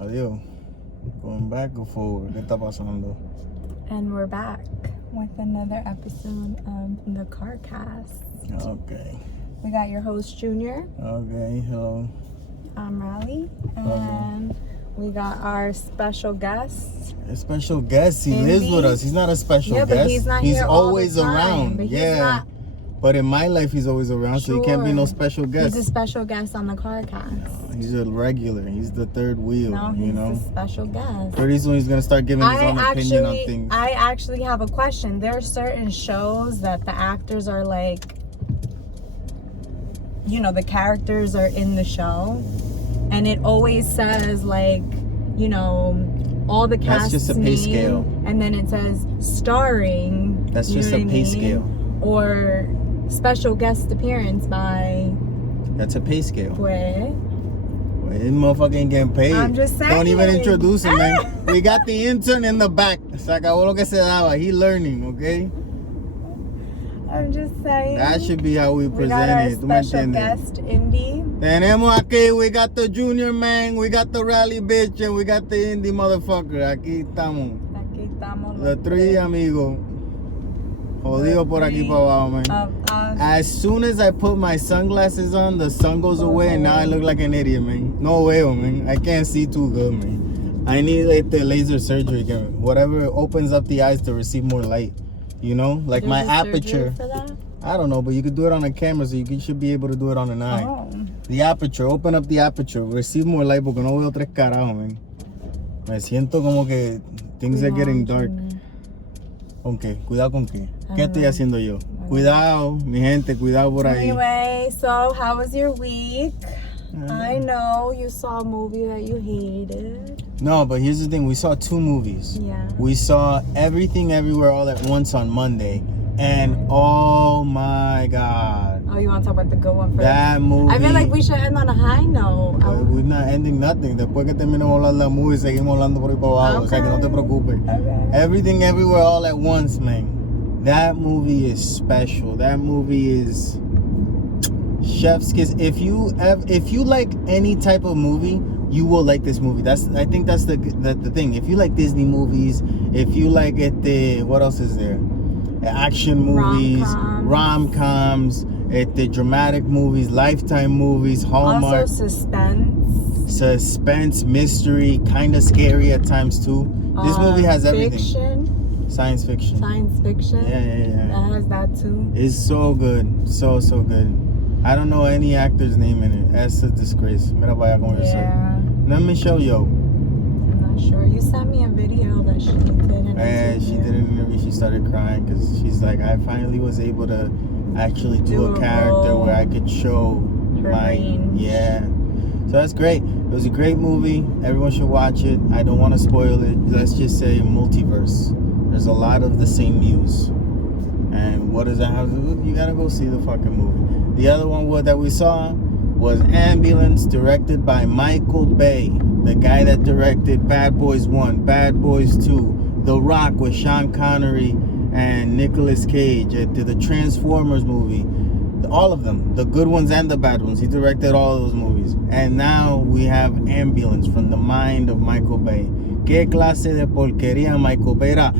Adiós. Going back or forward? ¿Qué está pasando? And we're back with another episode of the CarCast. Okay. We got your host, Junior. Okay, hello. I'm Riley. And we got our special guest. A special guest. He Indy. lives with us. He's not a special guest. But he's not here always all the time, around. But yeah. He's not, but in my life, he's always around, so he can't be no special guest. He's a special guest on the CarCast. He's a regular. He's the third wheel. No, he's a special guest. Pretty soon he's gonna start giving his own opinion on things. I actually have a question. There are certain shows that the actors are like, you know, the characters are in the show, and it always says like, you know, all the cast's That's just a pay scale. And then it says starring. That's just a pay scale. Or special guest appearance by. That's a pay scale. Pues. This motherfucker getting paid. I'm just saying. Don't even introduce him, man. We got the intern in the back. Se acabó lo que se daba. He learning, okay? I'm just saying. That should be how we present it. We got our special guest, Indy. Tenemos aquí, we got the junior man, we got the rally bitch, and we got the indie motherfucker. Aquí estamos. Aquí estamos. Los tres amigos. Jodido por aquí para abajo, man. As soon as I put my sunglasses on, the sun goes away, and now I look like an idiot, man. No way, man. I can't see too good, man. I need like the laser surgery, whatever opens up the eyes to receive more light. You know, like my aperture. For that? I don't know, but you could do it on a camera, so you should be able to do it on an eye. Oh. The aperture, open up the aperture, receive more light, porque no veo tres carajos, man. Me siento como que things are getting dark. ¿Con qué? Cuidado con qué. ¿Qué estoy haciendo yo? Cuidado, mi gente, cuidado por ahí. Anyway, so how was your week? I know you saw a movie that you hated. No, but here's the thing. We saw two movies. Yeah. We saw Everything Everywhere All at Once on Monday. And oh my God. Oh, you want to talk about the good one first? That movie. I feel like we should end on a high note. We're not ending nothing. Después que terminemos hablando de la movie, seguimos hablando por ahí para abajo. Okay. O sea, que no te preocupes. Okay. Everything Everywhere All at Once, man. That movie is special. That movie is chef's kiss. If you like any type of movie, you will like this movie. I think that's the thing. If you like Disney movies, if you like it, what else is there? Action movies, rom-coms, the dramatic movies, Lifetime movies, Hallmark. Also suspense, mystery, kind of scary at times too. This movie has everything. Fiction. Science fiction. Yeah. That has that too. It's so good. So good. I don't know any actor's name in it. That's a disgrace. Mira vaya con eso. Let me show you. I'm not sure. You sent me a video that she did an interview. She did an interview. She started crying because she's like, I finally was able to actually do a character where I could show her range. Yeah. So that's great. It was a great movie. Everyone should watch it. I don't want to spoil it. Let's just say multiverse. There's a lot of the same muse. And what does that have to do? You gotta go see the fucking movie. The other one that we saw was Ambulance, directed by Michael Bay, the guy that directed Bad Boys 1, Bad Boys 2, The Rock with Sean Connery and Nicolas Cage, the Transformers movie, all of them, the good ones and the bad ones. He directed all of those movies. And now we have Ambulance from the mind of Michael Bay. ¿Qué clase de porquería Michael Bay era?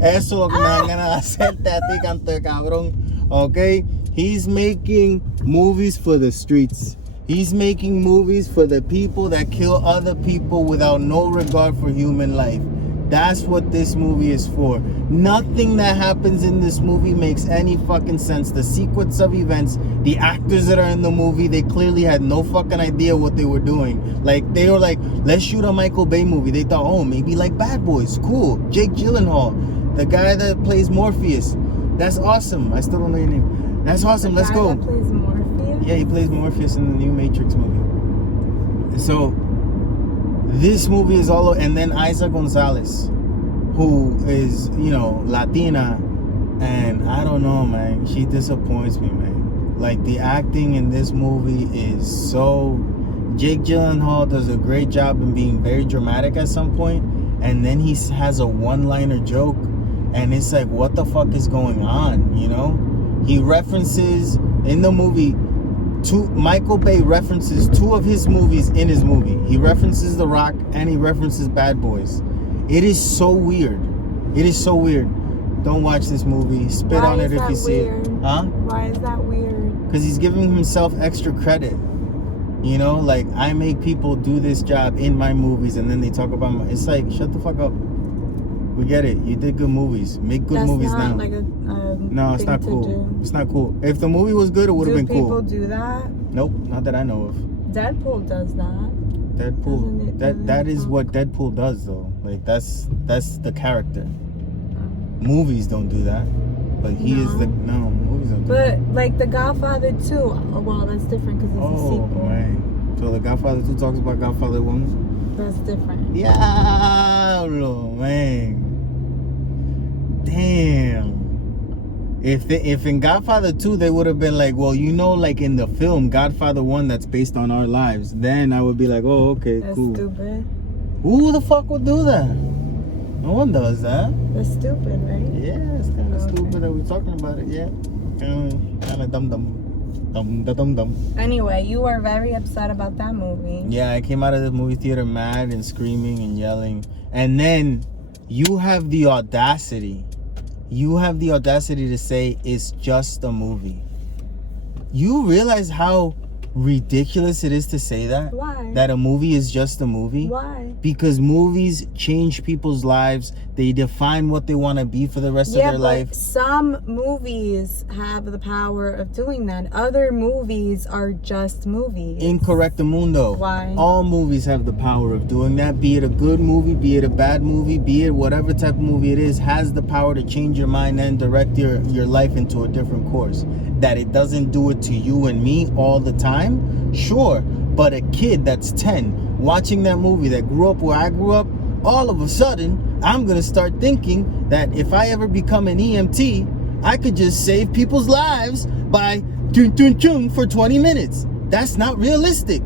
Eso es lo que me dan ganas de hacerte a ti, canto de cabrón. Okay? He's making movies for the streets. He's making movies for the people that kill other people without no regard for human life. That's what this movie is for. Nothing that happens in this movie makes any fucking sense. The sequence of events, the actors that are in the movie, they clearly had no fucking idea what they were doing. Like, they were like, let's shoot a Michael Bay movie. They thought, oh, maybe like Bad Boys. Cool. Jake Gyllenhaal, the guy that plays Morpheus. That's awesome. I still don't know your name. That's awesome. Let's go. That plays Morpheus? Yeah, he plays Morpheus in the new Matrix movie. So, this movie is all, and then Isa Gonzalez, who is, Latina, and I don't know, man, she disappoints me, man. Like, the acting in this movie is so, Jake Gyllenhaal does a great job in being very dramatic at some point, and then he has a one-liner joke, and it's like, what the fuck is going on, He references, in the movie, Michael Bay references 2 of his movies in his movie. He references The Rock and he references Bad Boys. It is so weird. It is so weird. Don't watch this movie. Spit on it if you see it. Huh? Why is that weird? Because he's giving himself extra credit. You know, like, I make people do this job in my movies and then they talk about my... It's like, shut the fuck up. We get it. You did good movies. Make good movies now. Like no, it's not cool. It's not cool. If the movie was good, it would have been cool. Do people do that? Nope, not that I know of. Deadpool does that. Deadpool. That is what Deadpool does, though. Like, that's the character. Movies don't do that. But he is the... No, movies don't do that. But, like, The Godfather 2, well, that's different because it's a sequel. Oh, man. So The Godfather 2 talks about Godfather 1? That's different. Diablo, man. Damn. If in Godfather 2 they would have been like, well, you know, like in the film Godfather 1 that's based on our lives, then I would be like, oh, okay, that's cool. Stupid. Who the fuck would do that? No one does that. That's stupid, right? Yeah, it's kind of stupid that we're talking about it. Yeah, kind of dumb. Anyway, you were very upset about that movie. Yeah, I came out of the movie theater mad and screaming and yelling, and then you have the audacity to say it's just a movie. You realize how ridiculous it is to say that? Why? That a movie is just a movie? Why? Because movies change people's lives. They define what they want to be for the rest of their life. Some movies have the power of doing that. Other movies are just movies. Incorrectamundo. Why? All movies have the power of doing that. Be it a good movie, be it a bad movie, be it whatever type of movie it is, has the power to change your mind and direct your life into a different course. That it doesn't do it to you and me all the time, sure. But a kid that's 10 watching that movie that grew up where I grew up, all of a sudden, I'm going to start thinking that if I ever become an EMT, I could just save people's lives by chun for 20 minutes. That's not realistic.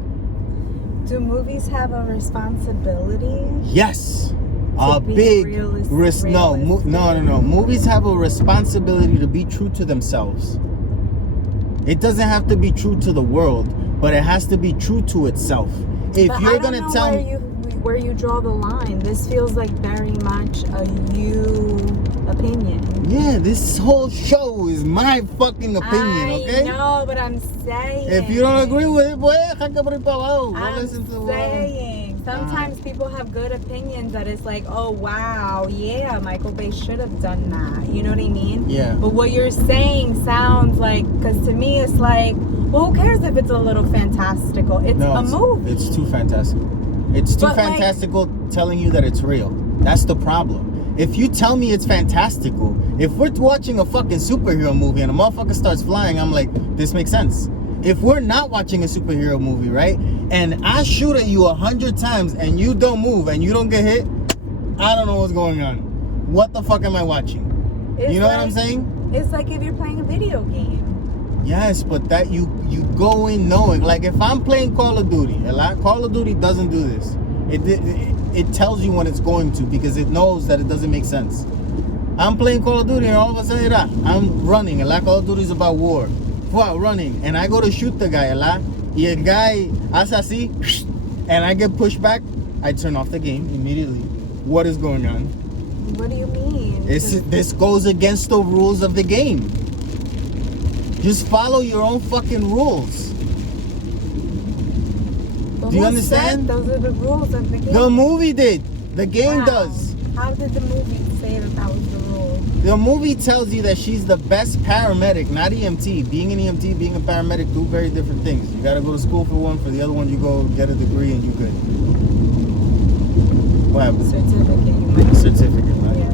Do movies have a responsibility? Yes. A big risk. No. Movies have a responsibility to be true to themselves. It doesn't have to be true to the world, but it has to be true to itself. If but you're gonna tell me where you draw the line, this feels like very much a you opinion. Yeah, this whole show is my fucking opinion, okay? I know, but I'm saying. If you don't agree with it, boy, I'm saying. Sometimes people have good opinions that it's like, oh wow, yeah, Michael Bay should have done that. You know what I mean? Yeah. But what you're saying sounds like, because to me it's like, well, who cares if it's a little fantastical? It's a movie. It's too fantastical. It's too fantastical telling you that it's real. That's the problem. If you tell me it's fantastical, if we're watching a fucking superhero movie and a motherfucker starts flying, I'm like, this makes sense. If we're not watching a superhero movie, right, and I shoot at you 100 times and you don't move and you don't get hit, I don't know what's going on. What the fuck am I watching? You know what I'm saying? It's like if you're playing a video game. Yes, but that you go in knowing. Like if I'm playing Call of Duty, Call of Duty doesn't do this. It tells you when it's going to, because it knows that it doesn't make sense. I'm playing Call of Duty and all of a sudden I'm running. Call of Duty is about war. Running, and I go to shoot the guy, y el guy hace así, and I get pushed back, I turn off the game immediately. What is going on? What do you mean? This goes against the rules of the game. Just follow your own fucking rules. Do you understand? Those are the rules of the game. The movie did. The game does. How did the movie say that was the rule? The movie tells you that she's the best paramedic, not EMT. Being an EMT, being a paramedic, two very different things. You gotta go to school for one, for the other one you go get a degree and you good. What happened? Certificate, right? Yeah.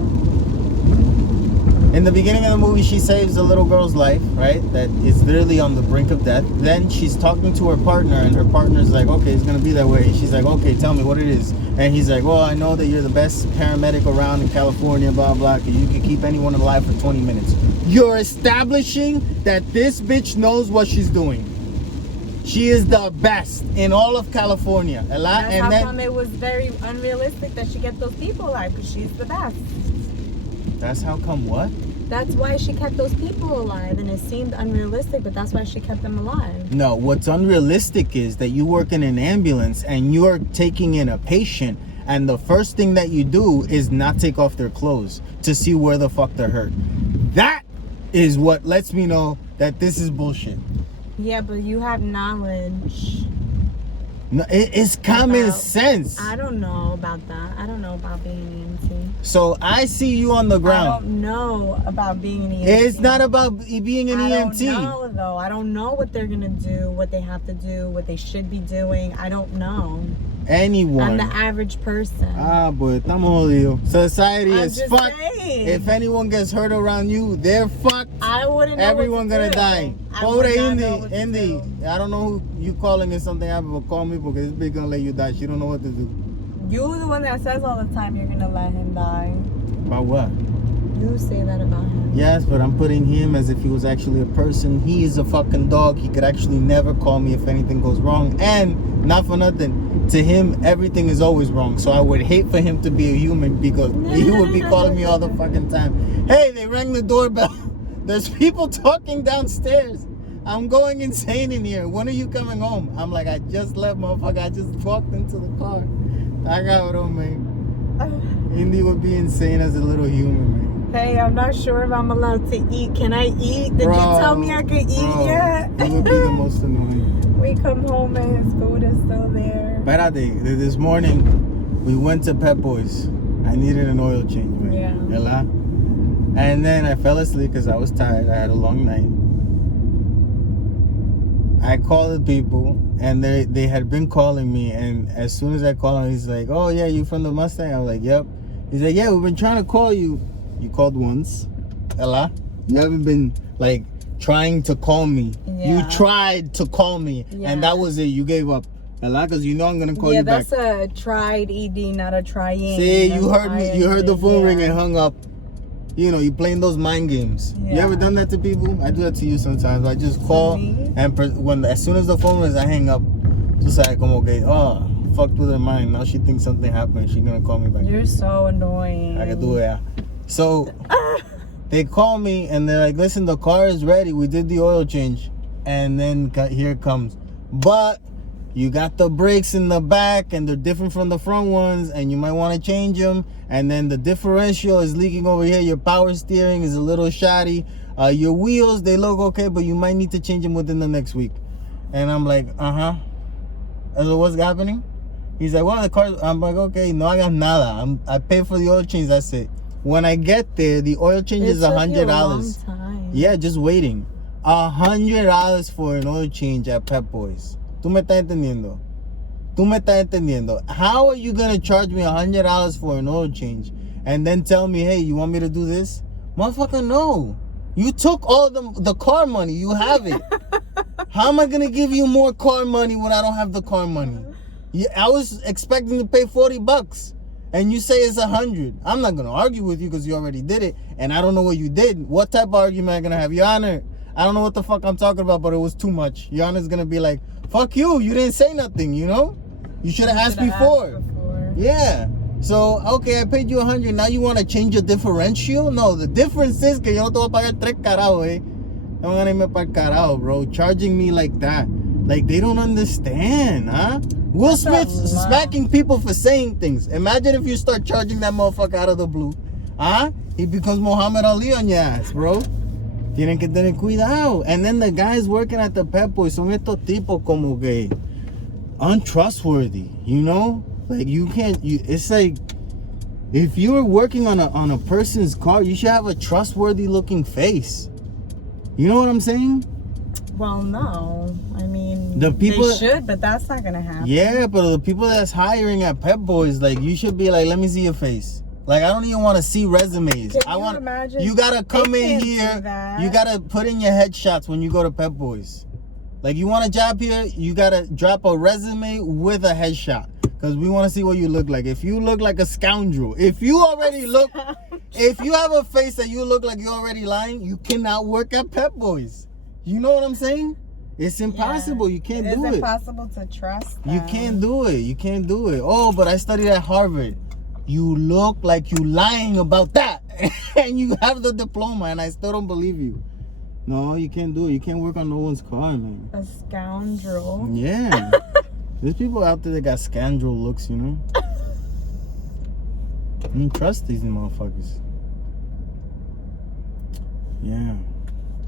In the beginning of the movie, she saves a little girl's life, right? That is literally on the brink of death. Then she's talking to her partner, and her partner's like, okay, it's gonna be that way. She's like, okay, tell me what it is. And he's like, well, I know that you're the best paramedic around in California, blah, blah, because you can keep anyone alive for 20 minutes. You're establishing that this bitch knows what she's doing. She is the best in all of California. That's how come it was very unrealistic that she get those people alive, because she's the best. That's how come what? That's why she kept those people alive, and it seemed unrealistic, but that's why she kept them alive. No, what's unrealistic is that you work in an ambulance and you're taking in a patient, and the first thing that you do is not take off their clothes to see where the fuck they're hurt. That is what lets me know that this is bullshit. Yeah, but you have knowledge. No, it's common sense. I don't know about that. I don't know about being an EMT. So I see you on the ground. I don't know about being an EMT. It's not about being an EMT. I don't know, though. I don't know what they're going to do, what they have to do, what they should be doing. I don't know. Anyone. I'm the average person. Boy, estamos jodidos. Society I'm is just fucked. saying. If anyone gets hurt around you, they're fucked. I wouldn't know. Everyone what to gonna do. die. I Pobre would not know what to Indy. do. I don't know who you calling if something happened, but call me because this bitch gonna let you die. She don't know what to do. You're the one that says all the time you're gonna let him die. About what? You say that about him. Yes, but I'm putting him as if he was actually a person. He is a fucking dog. He could actually never call me if anything goes wrong. And not for nothing, to him, everything is always wrong. So I would hate for him to be a human because he would be calling me all the fucking time. Hey, they rang the doorbell. There's people talking downstairs. I'm going insane in here. When are you coming home? I'm like, I just left, motherfucker. I just walked into the car. I got it on, man. Indy would be insane as a little human, man. Hey, I'm not sure if I'm allowed to eat. Can I eat? Did you tell me I could eat yet? He would be the most annoying. We come home and his food is still there. Espérate, this morning we went to Pep Boys. I needed an oil change, man. Yeah. Ela? And then I fell asleep because I was tired. I had a long night. I called the people and they had been calling me, and as soon as I called him, he's like, oh yeah, you from the Mustang? I was like, yep. He's like, yeah, we've been trying to call you. You called once. Ella? You haven't been like trying to call me. Yeah. You tried to call me, and that was it. You gave up. Ella, because you know I'm gonna call you back. Yeah, that's a tried ED, not a trying. See, you heard me. You heard the phone ring and hung up. You know, you playing those mind games. Yeah. You ever done that to people? I do that to you sometimes. I just call and as soon as the phone rings, I hang up. Just like, como que, oh, fucked with her mind. Now she thinks something happened. She's gonna call me back. You're so annoying. I can do it. Yeah. So they call me and they're like, listen, the car is ready. We did the oil change. And then here it comes. But you got the brakes in the back and they're different from the front ones and you might want to change them. And then the differential is leaking over here. Your power steering is a little shoddy. Your wheels, they look okay, but you might need to change them within the next week. And I'm like, uh-huh. And so what's happening? He's like, well, the car. I'm like, okay, no hagas nada. I pay for the oil change, that's it. When I get there, the oil change is $100. Yeah, just waiting. $100 for an oil change at Pep Boys. ¿Tú me estás entendiendo? ¿Tú me estás entendiendo? How are you gonna charge me $100 for an oil change and then tell me, hey, you want me to do this? Motherfucker, no. You took all the car money. You have it. How am I gonna give you more car money when I don't have the car money? Yeah, I was expecting to pay $40. And you say it's 100. I'm not gonna argue with you because you already did it, and I don't know what you did. What type of argument am I gonna have, Your Honor? I don't know what the fuck I'm talking about, but it was too much. Your Honor's gonna be like, "Fuck you! You didn't say nothing. You know? You should have asked before." Yeah. So okay, I paid you 100. Now you want to change your differential? No, the difference is que yo no te voy a pagar tres carajos, eh? No van a irme para carajo, bro. Charging me like that, like they don't understand, huh? Will Smith's smacking people for saying things. Imagine if you start charging that motherfucker out of the blue. Huh? He becomes Muhammad Ali on your ass, bro. Tienen que tener cuidado. And then the guys working at the Pep Boys son estos tipos como que untrustworthy, you know? Like you can't, it's like, if you're working on a person's car, you should have a trustworthy looking face. You know what I'm saying? Well, no. I mean, the people they should, but that's not gonna happen. Yeah, but the people that's hiring at Pep Boys, like, you should be like, let me see your face. Like, I don't even want to see resumes. You gotta come in here. You gotta put in your headshots when you go to Pep Boys. Like, you want a job here, you gotta drop a resume with a headshot. Because we want to see what you look like. If you look like a scoundrel, if you have a face that you look like you're already lying, you cannot work at Pep Boys. You know what I'm saying? It's impossible. You can't do it. It's impossible to trust them. You can't do it. You can't do it. Oh, but I studied at Harvard. You look like you lying about that. and you have the diploma, and I still don't believe you. No, you can't do it. You can't work on no one's car, man. A scoundrel. Yeah. There's people out there that got scoundrel looks, you know? I don't trust these motherfuckers. Yeah.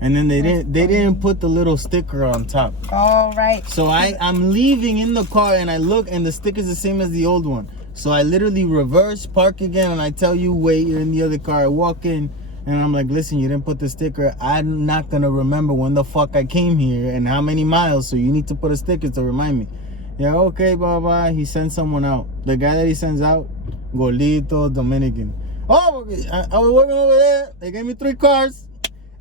And then they didn't put the little sticker on top. All right. So I'm leaving in the car and I look and the sticker's the same as the old one. So I literally reverse, park again, and I tell you, wait, you're in the other car. I walk in and I'm like, listen, you didn't put the sticker. I'm not gonna remember when the fuck I came here and how many miles, so you need to put a sticker to remind me. Yeah, okay, blah, blah. He sends someone out. The guy that he sends out, Golito, Dominican. Oh, I was working over there. They gave me 3 cars.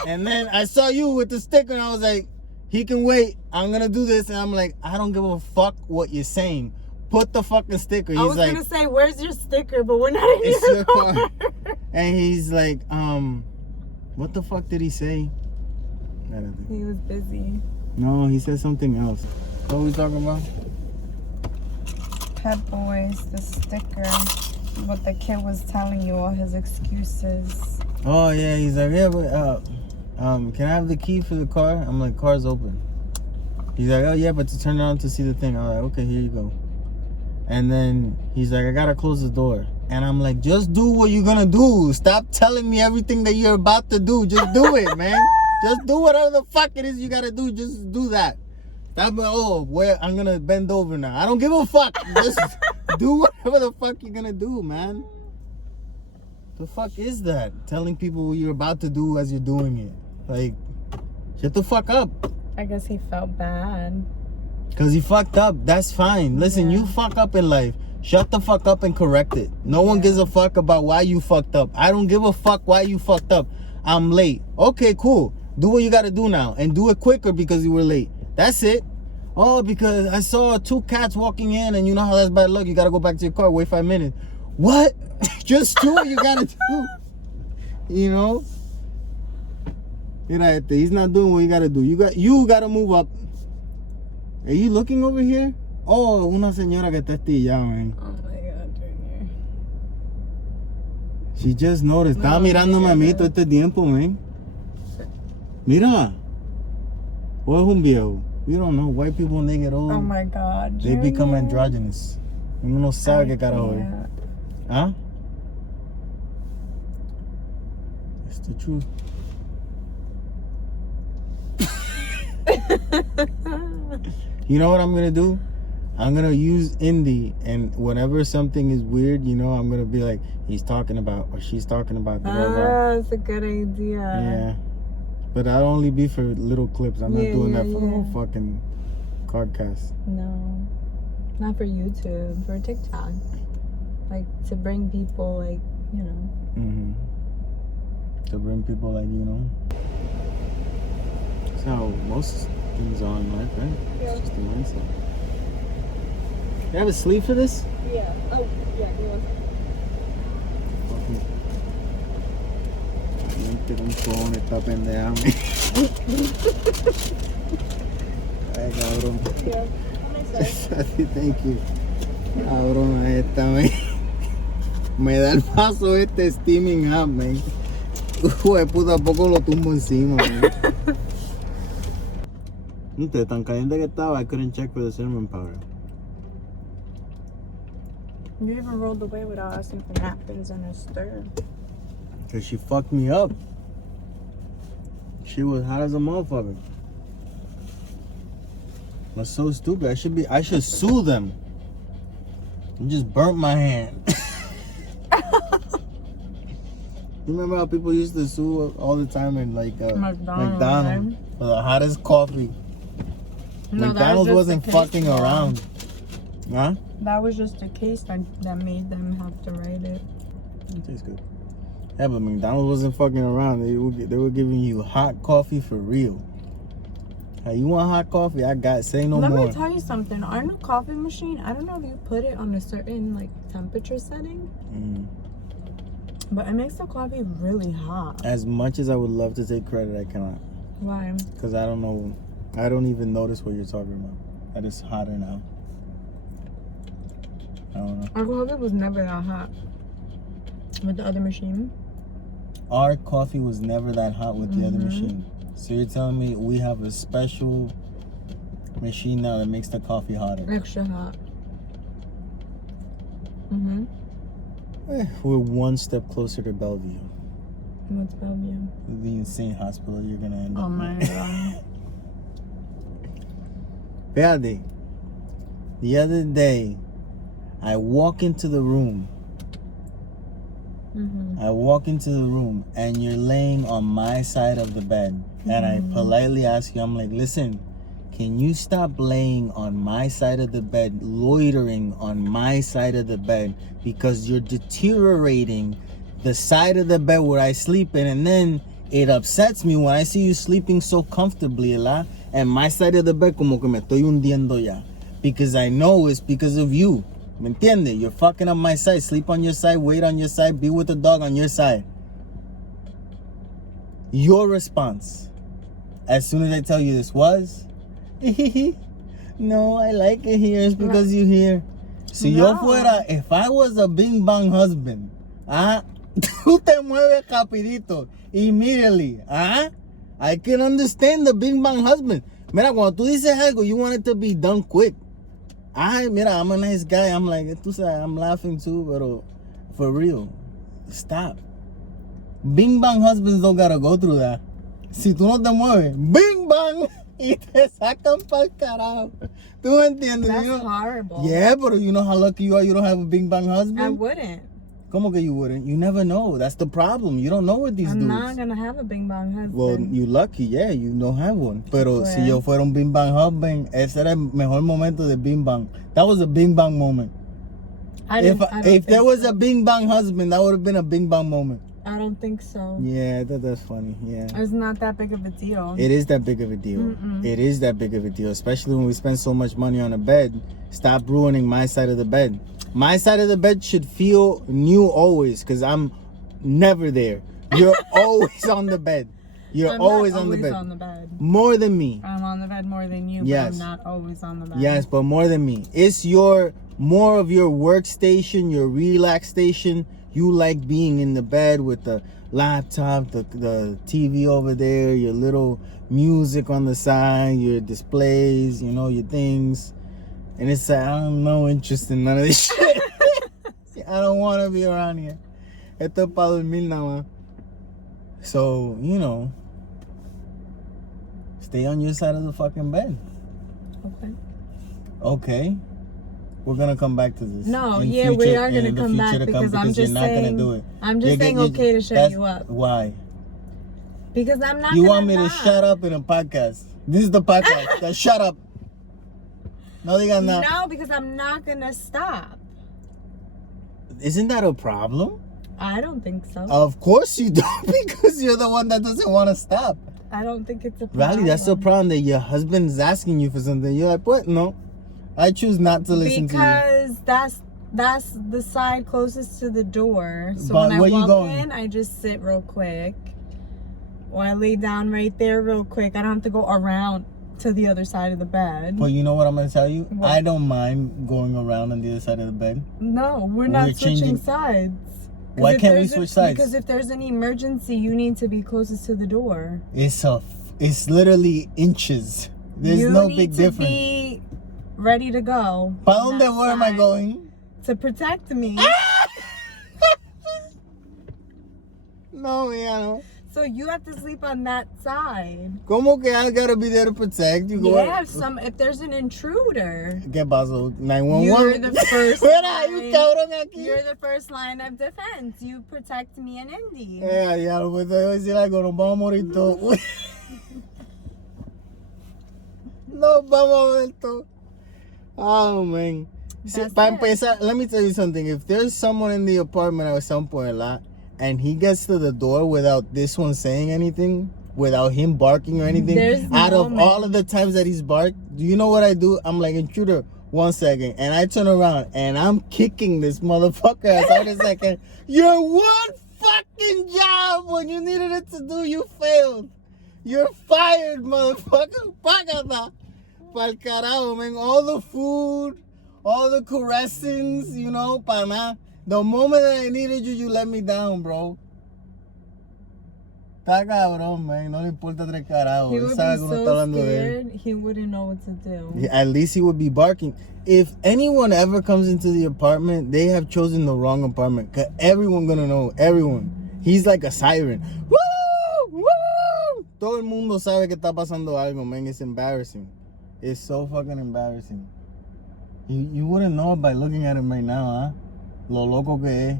And then I saw you with the sticker and I was like, he can wait. I'm gonna do this. And I'm like, I don't give a fuck what you're saying. Put the fucking sticker. He's I was like, gonna say, where's your sticker? But we're not in it's your your car. And he's like, what the fuck did he say? I don't think. He was busy. No, he said something else. What are we talking about? Pet Boys, the sticker. What the kid was telling you, all his excuses. Oh yeah, he's like, yeah, but can I have the key for the car? I'm like, car's open. He's like, oh yeah, but to turn it on to see the thing. I'm like, okay, here you go. And then he's like, I gotta close the door. And I'm like, just do what you're gonna do. Stop telling me everything that you're about to do. Just do it, man. Just do whatever the fuck it is you gotta do. Just do that. Stop, where I'm gonna bend over now. I don't give a fuck. Just do whatever the fuck you're gonna do, man. The fuck is that? Telling people what you're about to do as you're doing it. Like, shut the fuck up. I guess he felt bad. Cause he fucked up. That's fine. Listen, Yeah. you fuck up in life. Shut the fuck up and correct it. No one gives a fuck about why you fucked up. I don't give a fuck why you fucked up. I'm late. Okay, cool. Do what you gotta do now. And do it quicker because you were late. That's it. Oh, because I saw 2 cats walking in and you know how that's bad luck. You gotta go back to your car, wait 5 minutes. What? Just do what you gotta do. You know? Mira, he's not doing what you gotta do. You gotta move up. Are you looking over here? Oh, una señora que está estillada, man. Oh my God, Junior. She just noticed. Estaba mirándome a mí todo este tiempo, man. Mira. O es un viejo. You don't know. White people, when they get old, Oh my God, they Junior. become androgynous. Uno no sabe qué carajo es. Yeah. Huh? It's the truth. You know what I'm gonna do? I'm gonna use indie, and whenever something is weird, you know, I'm gonna be like, he's talking about or she's talking about. Blah, blah, blah. That's a good idea. Yeah, but that'll only be for little clips. I'm not doing that for the whole yeah. fucking CarCast. No, not for YouTube, for TikTok. Like to bring people, like, you know. Mm-hmm. To bring people like, you know. That's how most things are in life, right? Yeah. It's just the mindset. You have a sleeve for this? Yeah. Oh, yeah. He was. Fucking. Un phone esta pendeja, me. Ay, cabrón. Yeah. Thank you. Cabrón, esta, me. Me da el paso este steaming up, man. Hijo de puta, poco lo tumbo encima, man. Tan caliente que estaba, I couldn't check for the cinnamon powder. You even rolled away without asking for napkins and a stir. Cause she fucked me up. She was hot as a motherfucker. That's so stupid. I should sue them. You just burnt my hand. You remember how people used to sue all the time in like McDonald's for the hottest coffee? No, McDonald's wasn't fucking around. Huh? That was just a case that made them have to write it. It tastes good. Yeah, but McDonald's wasn't fucking around. They were giving you hot coffee for real. Hey, you want hot coffee? I got, say no more. Let me tell you something. Our new coffee machine, I don't know if you put it on a certain like temperature setting, but it makes the coffee really hot. As much as I would love to take credit, I cannot. Why? Because I don't know. I don't even notice what you're talking about. That is hotter now. I don't know. Our coffee was never that hot with the other machine. our coffee was never that hot with the other machine. So you're telling me we have a special machine now that makes the coffee hotter? Extra hot. We're one step closer to Bellevue. What's Bellevue? The insane hospital you're gonna end up Oh my god. Fíjate, the other day, I walk into the room. And you're laying on my side of the bed. And I politely ask you, I'm like, listen, can you stop laying on my side of the bed, loitering on my side of the bed, because you're deteriorating the side of the bed where I sleep in, and then it upsets me when I see you sleeping so comfortably, ¿la? And my side of the bed como que me estoy hundiendo ya. Because I know it's because of you. ¿Me entiende? You're fucking up my side. Sleep on your side, wait on your side, be with the dog on your side. Your response, as soon as I tell you this, was, no, I like it here. It's because you're here. Si yo fuera, if I was a bing bang husband, tú te mueves rapidito, immediately, I can understand the bing bang husband. Mira, cuando tú dices algo, you want it to be done quick. Mira, I'm a nice guy. I'm like, tú sabes, I'm laughing too, pero for real, stop. Bing bang husbands don't gotta go through that. Si tú no te mueves, bing bang, y te sacan pa'l carajo. ¿Tú me entiendes? That's horrible. Yeah, but you know how lucky you are you don't have a bing bang husband? I wouldn't. ¿Cómo que you wouldn't? You never know. That's the problem. You don't know what these dudes. I'm not gonna have a bing bang husband. Well, you lucky, yeah, you don't have one. Pero si yo fuera un bing bang husband, ese era el mejor momento de bing bang. That was a bing bang moment. If there was a bing bang husband, that would have been a bing bang moment. I don't think so. Yeah, that's funny. Yeah. It's not that big of a deal. It is that big of a deal. It is that big of a deal, especially when we spend so much money on a bed. Stop ruining my side of the bed. My side of the bed should feel new always, because I'm never there. You're always on the bed. You're always on the bed. On the bed. More than me. I'm on the bed more than you, yes. But I'm not always on the bed. Yes, but more than me. It's more of your workstation, your relax station. You like being in the bed with the laptop, the TV over there, your little music on the side, your displays, you know, your things. And it's like, I have no interest in none of this shit. I don't want to be around here. Esto es para dormir nada más. So, you know, stay on your side of the fucking bed. Okay. We're going to come back to this. No, we are going to come back because I'm just saying, I'm just saying okay to shut you up. Why? Because I'm not You want me to shut up in a podcast? This is the podcast. Shut up. No digas nada. No, because I'm not going to stop. Isn't that a problem? I don't think so. Of course you don't, because you're the one that doesn't want to stop. I don't think it's a problem. Riley, that's the problem, that your husband's asking you for something. You're like, what? No. I choose not to listen to you. Because that's the side closest to the door. So But when I where you walk going? in, I just sit real quick. Or I lay down right there real quick. I don't have to go around to the other side of the bed. But you know what I'm going to tell you? What? I don't mind going around on the other side of the bed. No, we're not switching sides. Why can't we switch sides? Because if there's an emergency, you need to be closest to the door. It's literally inches. There's no big difference. You need to be ready to go. Where am I going? To protect me. No, no. So you have to sleep on that side. ¿Cómo que I gotta be there to protect you? Yeah, if there's an intruder. ¿Qué pasó? 911? You're the first You're the first line of defense. You protect me and Indy. Ya, pues te voy a decir algo, nos vamos a morir todos. Nos vamos a ver todos. Oh, man. Para empezar, let me tell you something. If there's someone in the apartment at some point, and he gets to the door without this one saying anything, without him barking or anything, of all of the times that he's barked, do you know what I do? I'm like, intruder, 1 second. And I turn around and I'm kicking this motherfucker as hard as I can. Your one fucking job when you needed it to do, you failed. You're fired, motherfucker. Págata. Pa'l carajo, man. All the food, all the caressings, you know, pana. The moment that I needed you, you let me down, bro. Está cabrón, man. No le importa tres carajos. He Él would be sabe que uno está so hablando de él. scared, he wouldn't know what to do. At least he would be barking. If anyone ever comes into the apartment, they have chosen the wrong apartment. Cause everyone gonna know. Everyone. He's like a siren. Woo! Woo! Todo el mundo sabe que está pasando algo, man. It's embarrassing. It's so fucking embarrassing. You wouldn't know it by looking at him right now, huh? Lo loco que es.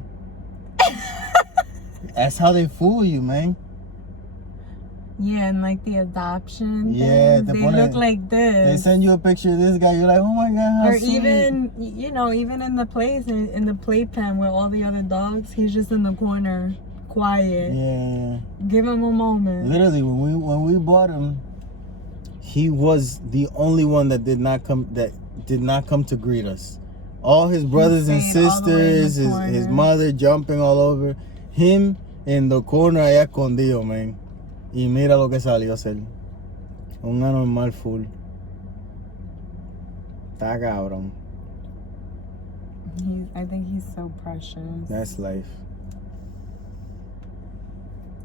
That's how they fool you, man. Yeah, and like the adoption Yeah, things, they look like this. They send you a picture of this guy. You're like, oh my god, how or sweet. even, you know, even in the place, in the playpen with all the other dogs, he's just in the corner, quiet. Yeah. Give him a moment. Literally, when we bought him, he was the only one that did not come to greet us. All his brothers and sisters, his mother jumping all over, him in the corner allá escondido, man. Y mira lo que salió a ser. Un anormal full. Está cabrón. I think he's so precious. That's life.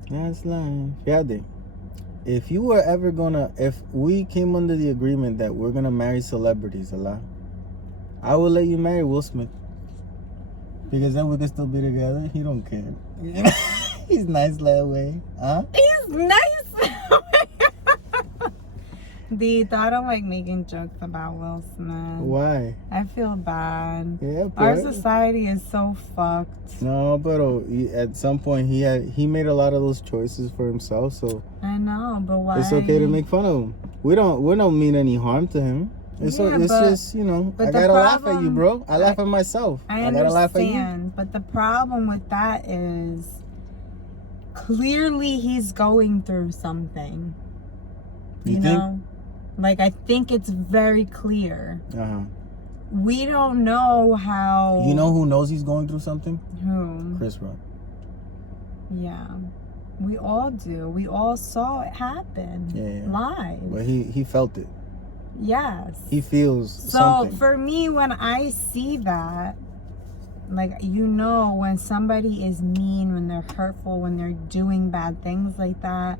That's life. Fíjate. If we came under the agreement that we're gonna marry celebrities, Allah, I will let you marry Will Smith. Because then we can still be together. He don't care. He's nice that way. Huh? He's nice. I don't like making jokes about Will Smith. Why? I feel bad. Yeah, our society is so fucked. No, but at some point he made a lot of those choices for himself, so I know, but why? It's okay to make fun of him. We don't mean any harm to him. It's just, you know, I gotta laugh at you, bro. I laugh at myself. I gotta laugh at you. But the problem with that is clearly he's going through something. You know? Like, I think it's very clear. Uh-huh. We don't know how... You know who knows he's going through something? Who? Chris Rock. Yeah. We all do. We all saw it happen. Yeah. Live. But he felt it. Yes. He feels something. So, for me, when I see that, like, you know, when somebody is mean, when they're hurtful, when they're doing bad things like that,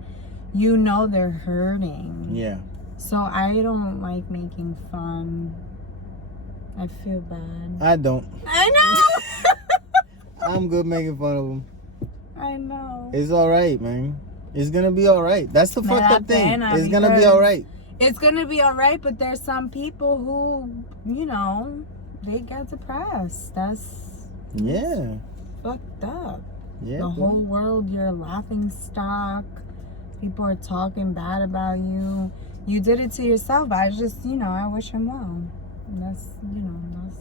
you know they're hurting. Yeah. So I don't like making fun. I feel bad. I don't. I know. I'm good making fun of him. I know. It's all right, man. It's gonna be all right. That's the fucked up thing. It's gonna be all right. It's gonna be all right, but there's some people who, you know, they get depressed. That's fucked up. Yeah. The whole world, you're a laughing stock. People are talking bad about you. You did it to yourself. I just, you know, I wish him well. That's, you know, that's...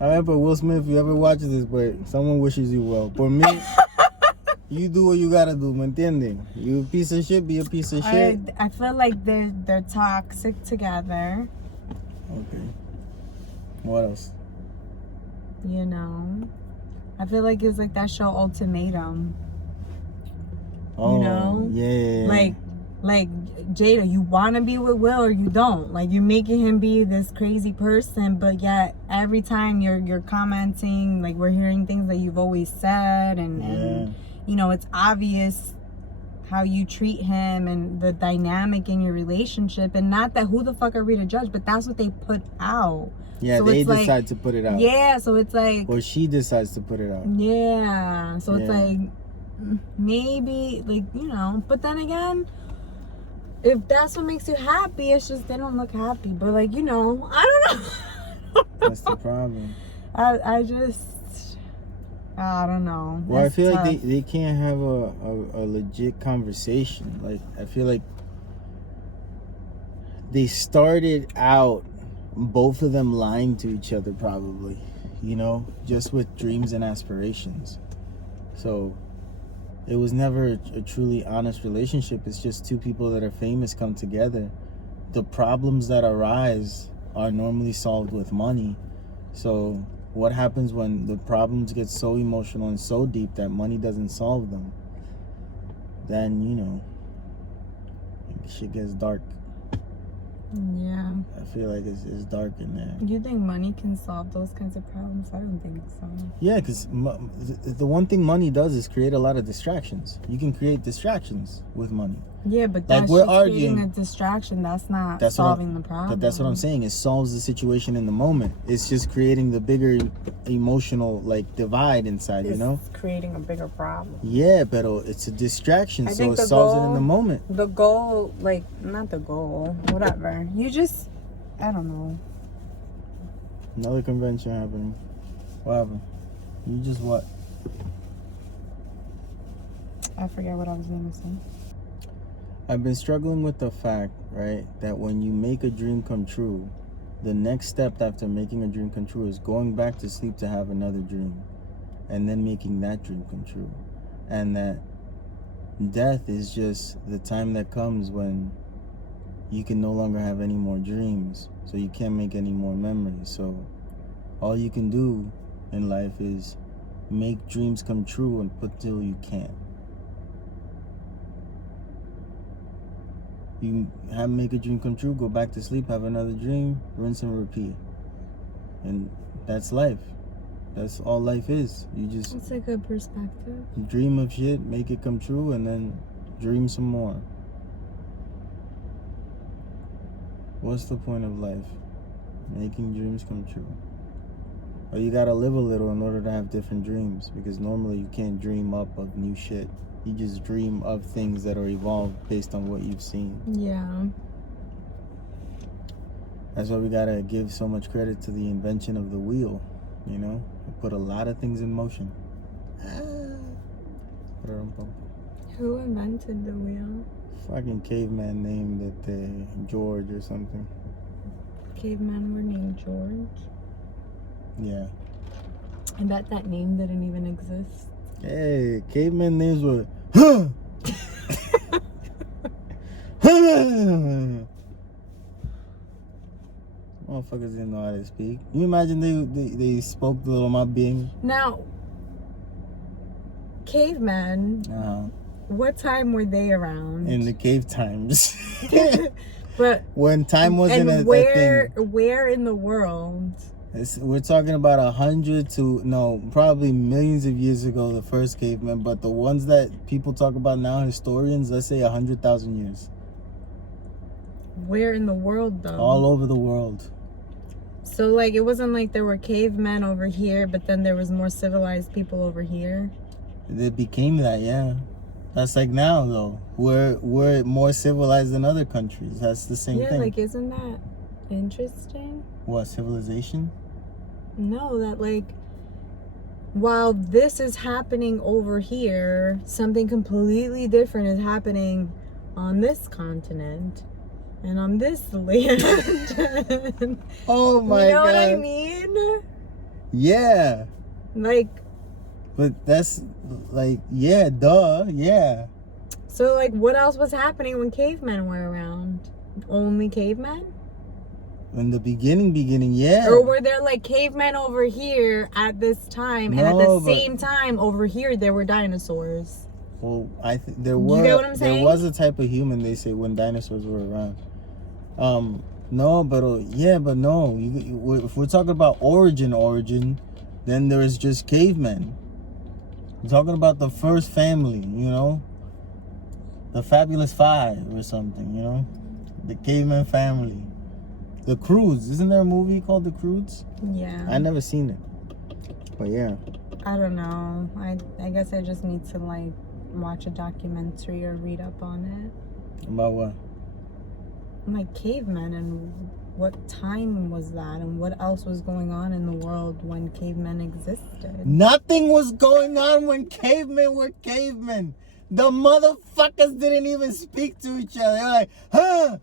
All right, but Will Smith, if you ever watch this, but someone wishes you well. For me, you do what you gotta do, ¿me entiendes? You a piece of shit, be a piece of shit. I feel like they're toxic together. Okay. What else? You know? I feel like it's like that show Ultimatum. Oh, you know? Yeah. Like Jada, you want to be with Will or you don't. Like, you're making him be this crazy person, but yet every time you're commenting, like, we're hearing things that you've always said, and you know, it's obvious how you treat him and the dynamic in your relationship. And not that who the fuck are we to judge, but that's what they put out. Yeah, so they decide to put it out. Yeah, so it's like... Or she decides to put it out. Yeah, so it's like, maybe, like, you know, but then again... If that's what makes you happy, it's just they don't look happy. But, like, you know, I don't know. That's the problem. I don't know. Well, I feel like they can't have a legit conversation. Like, I feel like they started out, both of them lying to each other probably, you know, just with dreams and aspirations. So... it was never a truly honest relationship. It's just two people that are famous come together. The problems that arise are normally solved with money. So what happens when the problems get so emotional and so deep that money doesn't solve them? Then, you know, shit gets dark. Yeah. I feel like it's dark in there. Do you think money can solve those kinds of problems? I don't think so. Yeah, because the one thing money does is create a lot of distractions. You can create distractions with money. Yeah, but Like, that's we're just arguing- creating a distraction. That's not solving the problem. But that's what I'm saying. It solves the situation in the moment. It's just creating the bigger emotional like divide inside, you know? It's creating a bigger problem. Yeah, but it's a distraction, I so think it the solves it goal- in the moment. The goal, like, not the goal, whatever. You just, I don't know. Another convention happening. What happened? You just what? I forget what I was going to say. I've been struggling with the fact, right, that when you make a dream come true, the next step after making a dream come true is going back to sleep to have another dream and then making that dream come true. And that death is just the time that comes when you can no longer have any more dreams, so you can't make any more memories. So all you can do in life is make dreams come true until you can't. You make a dream come true, go back to sleep, have another dream, rinse and repeat. And that's life. That's all life is. You just That's a good perspective. dream of shit, make it come true, and then dream some more. What's the point of life? Making dreams come true. Or you gotta live a little in order to have different dreams, because normally you can't dream up of new shit. You just dream of things that are evolved based on what you've seen. Yeah. That's why we gotta give so much credit to the invention of the wheel, you know? It put a lot of things in motion. Who invented the wheel? Fucking caveman named it George or something. Cavemen were named George. Yeah. I bet that name didn't even exist. Hey, caveman names were huh! Motherfuckers didn't know how to speak. You imagine they spoke the little mob being? Now, cavemen, what time were they around? In the cave times. But when time wasn't a thing. Where in the world? We're talking about 100 to probably millions of years ago, the first cavemen, but the ones that people talk about now, historians, let's say 100,000 years. Where in the world, though? All over the world. So, like, it wasn't like there were cavemen over here, but then there was more civilized people over here? It became that, yeah. That's like now, though. We're more civilized than other countries. That's the same thing. Yeah, like, isn't that interesting? What, civilization? No, that, like, while this is happening over here, something completely different is happening on this continent and on this land. Oh my God. You know what I mean? Yeah. Like, but that's like, yeah, duh, yeah. so, like, what else was happening when cavemen were around? Only cavemen? In the beginning, yeah. Or were there, like, cavemen over here at this time, and at the same time over here there were dinosaurs? Well, I think You get what I'm saying? There was a type of human, they say, when dinosaurs were around. No, but no. If we're talking about origin, then there is just cavemen. We're talking about the first family, you know, the Fabulous Five or something, you know, the caveman family. The Croods. Isn't there a movie called The Croods? Yeah. I never seen it. But yeah. I don't know. I guess I just need to, like, watch a documentary or read up on it. About what? Like, cavemen, and what time was that, and what else was going on in the world when cavemen existed. Nothing was going on when cavemen were cavemen. The motherfuckers didn't even speak to each other. They're like, huh.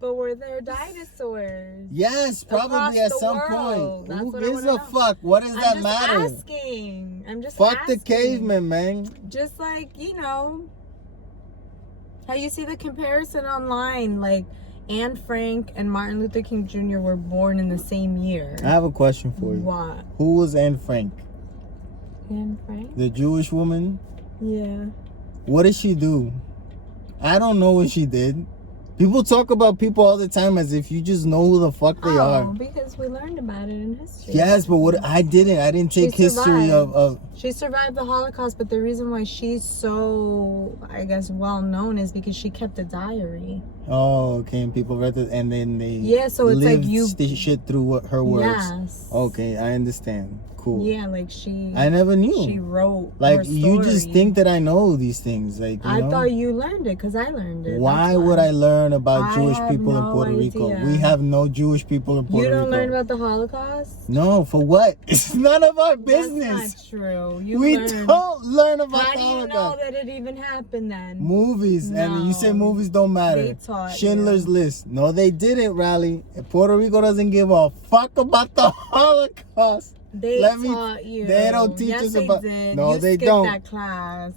But were there dinosaurs? Yes, probably at some point. That's Who what I gives wanna a know. fuck? What does that matter? I'm just Fuck asking. the cavemen, man. Just like, you know, how you see the comparison online, like Anne Frank and Martin Luther King Jr. were born in the same year. I have a question for you. What? Who was Anne Frank? Anne Frank? The Jewish woman? Yeah. What did she do? I don't know what she did. People talk about people all the time as if you just know who the fuck they are. Because we learned about it in history. Yes, but what I didn't take history of. She survived the Holocaust, but the reason why she's so, I guess, well known is because she kept a diary. Oh, okay. And people read it, and then they so it's like you shit through her words. Yes. Okay, I understand. Cool. Yeah, like she. I never knew. She wrote. Like her story. you just think that I know these things. Like I thought you learned it because I learned it. Why would I learn about Jewish people in Puerto idea. Rico? We have no Jewish people in Puerto Rico. You don't learn about the Holocaust? No, for what? It's none of our business. That's not true. We don't learn about How the do you Holocaust. know that it even happened then? Movies, and you say movies don't matter. They taught Schindler's List. No, they didn't, Riley. Puerto Rico doesn't give a fuck about the Holocaust. They taught you. They don't teach us about. Did. No, you they skipped don't. That class.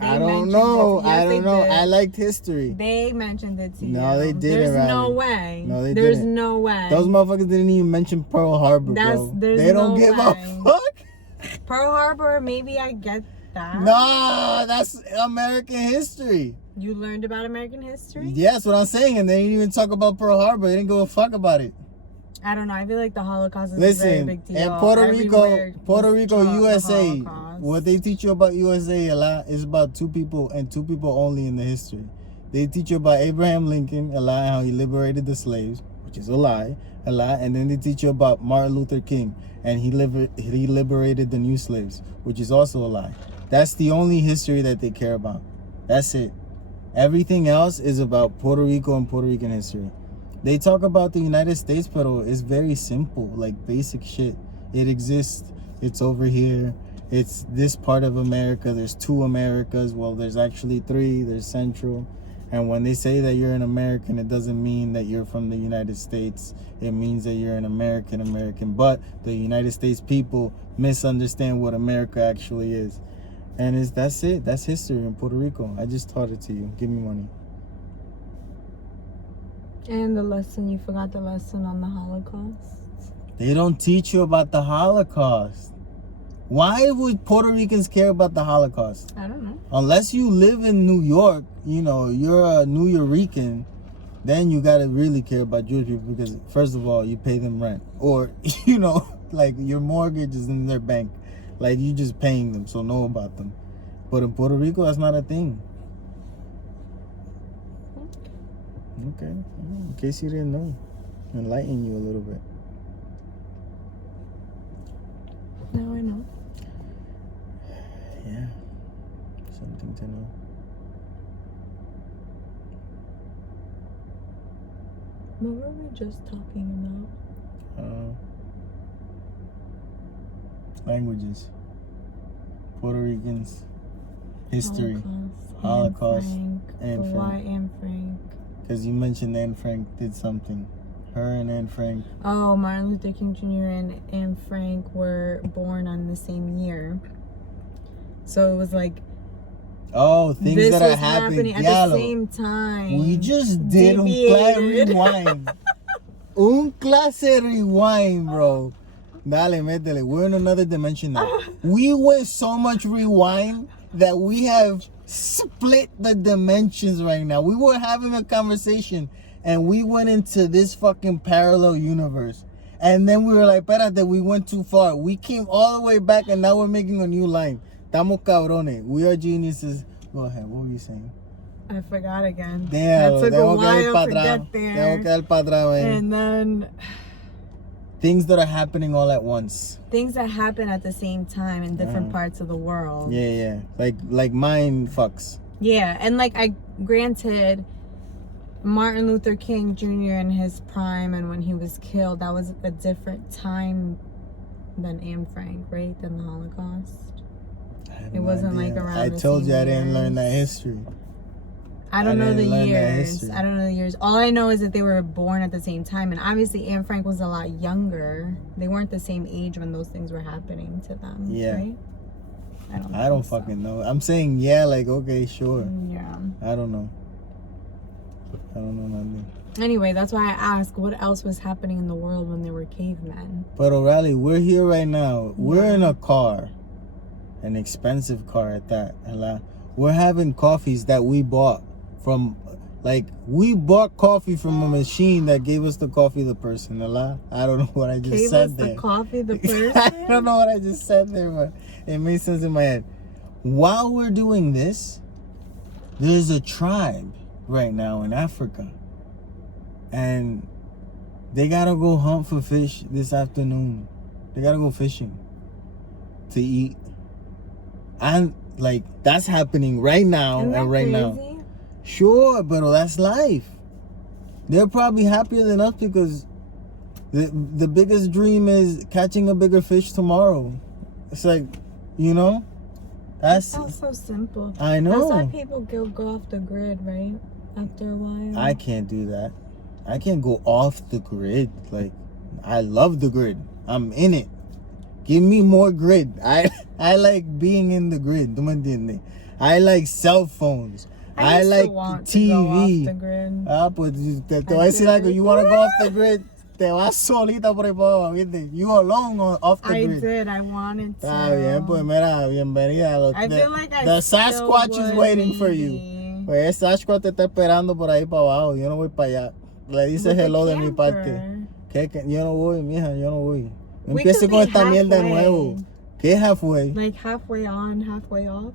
I don't know. Yes, I don't know. did. I liked history. They mentioned it to you. No, they didn't. There's no way. No, they There's didn't. no way. Those motherfuckers didn't even mention Pearl Harbor, bro. They don't give a fuck. Pearl Harbor, maybe I get that. No, that's American history. You learned about American history? Yeah, that's what I'm saying. And they didn't even talk about Pearl Harbor. They didn't give a fuck about it. I don't know. I feel like the Holocaust is a very big deal. In Puerto Rico, USA, what they teach you about USA a lot is about two people and two people only in the history. They teach you about Abraham Lincoln a lot, how he liberated the slaves, which is a lot, and then they teach you about Martin Luther King and he liberated the new slaves, which is also a lie. That's the only history that they care about. That's it. Everything else is about Puerto Rico and Puerto Rican history. They talk about the United States, but it's very simple, like basic shit. It exists. It's over here. It's this part of America. There's two Americas. Well, there's actually three. There's Central. And when they say that you're an American, it doesn't mean that you're from the United States. It means that you're an American. But the United States people misunderstand what America actually is. And that's it. That's history in Puerto Rico. I just taught it to you. Give me money. And the lesson, you forgot the lesson on the Holocaust? They don't teach you about the Holocaust. Why would Puerto Ricans care about the Holocaust? I don't know. Unless you live in New York, you're a New Yorican, then you gotta really care about Jewish people because, first of all, you pay them rent. Or, like your mortgage is in their bank. Like you just paying them, so know about them. But in Puerto Rico, that's not a thing. Okay. In case you didn't know, enlighten you a little bit. Now I know. Yeah. Something to know. What were we just talking about? Languages. Puerto Ricans. History. Holocaust. Anne Frank. Why Anne Frank? Because you mentioned Anne Frank did something. Her and Anne Frank. Oh, Martin Luther King Jr. and Anne Frank were born on the same year. So it was like... Oh, things that are happening at the same time. We just did un clase rewind. Un clase rewind, bro. Dale, métele. We're in another dimension now. We went so much rewind that we have split the dimensions right now. We were having a conversation and we went into this fucking parallel universe. And then we were like, espérate, we went too far. We came all the way back and now we're making a new line. Estamos cabrones. We are geniuses. Go ahead. What were you saying? I forgot again. Damn. That took a while to get there. And then... Things that are happening all at once. Things that happen at the same time in different parts of the world. Yeah. Like mind fucks. Yeah, and granted, Martin Luther King Jr. in his prime and when he was killed, that was a different time than Anne Frank, right? Than the Holocaust. It wasn't like around the same I told you I didn't learn that history. I don't know the years. All I know is that they were born at the same time. And obviously Anne Frank was a lot younger. They weren't the same age when those things were happening to them. Yeah. Right? I don't fucking know. I'm saying okay, sure. Yeah. I don't know nothing. Anyway, that's why I asked what else was happening in the world when there were cavemen. But O'Reilly, we're here right now. We're in a car. An expensive car at that. We're having coffees that we bought from Like, we bought coffee from a machine that gave us the coffee, the person. I don't know what I just Gave said us there. the coffee, the person? I don't know what I just said there, but it made sense in my head. While we're doing this, there's a tribe right now in Africa. And they gotta go hunt for fish this afternoon. They gotta go fishing to eat. And, like, that's happening right now. Isn't that and right crazy? now. Sure, but that's life. They're probably happier than us because the biggest dream is catching a bigger fish tomorrow. It's like, you know, That sounds so simple. I know. That's why people go off the grid, right? After a while. I can't do that. I can't go off the grid. Like, I love the grid. I'm in it. Give me more grid. I like being in the grid. ¿Tú me entiendes? I like cell phones. I like want TV. to go off the grid. Pues te voy a decir algo. You want to go off the grid? Te vas solita por ahí para abajo, ¿viste? You alone off the grid. I did. I wanted to. Está bien, pues mira, bienvenida. I feel like I The still Sasquatch is would, waiting for maybe. you. Pues el Sasquatch te está esperando por ahí para abajo. Yo no voy para allá. Le dices With the hello de mi camper. parte. ¿Qué? Yo no voy, mija, yo no voy. No We empiece could con be esta mierda de halfway. nuevo. ¿Qué halfway? Like halfway on, halfway off.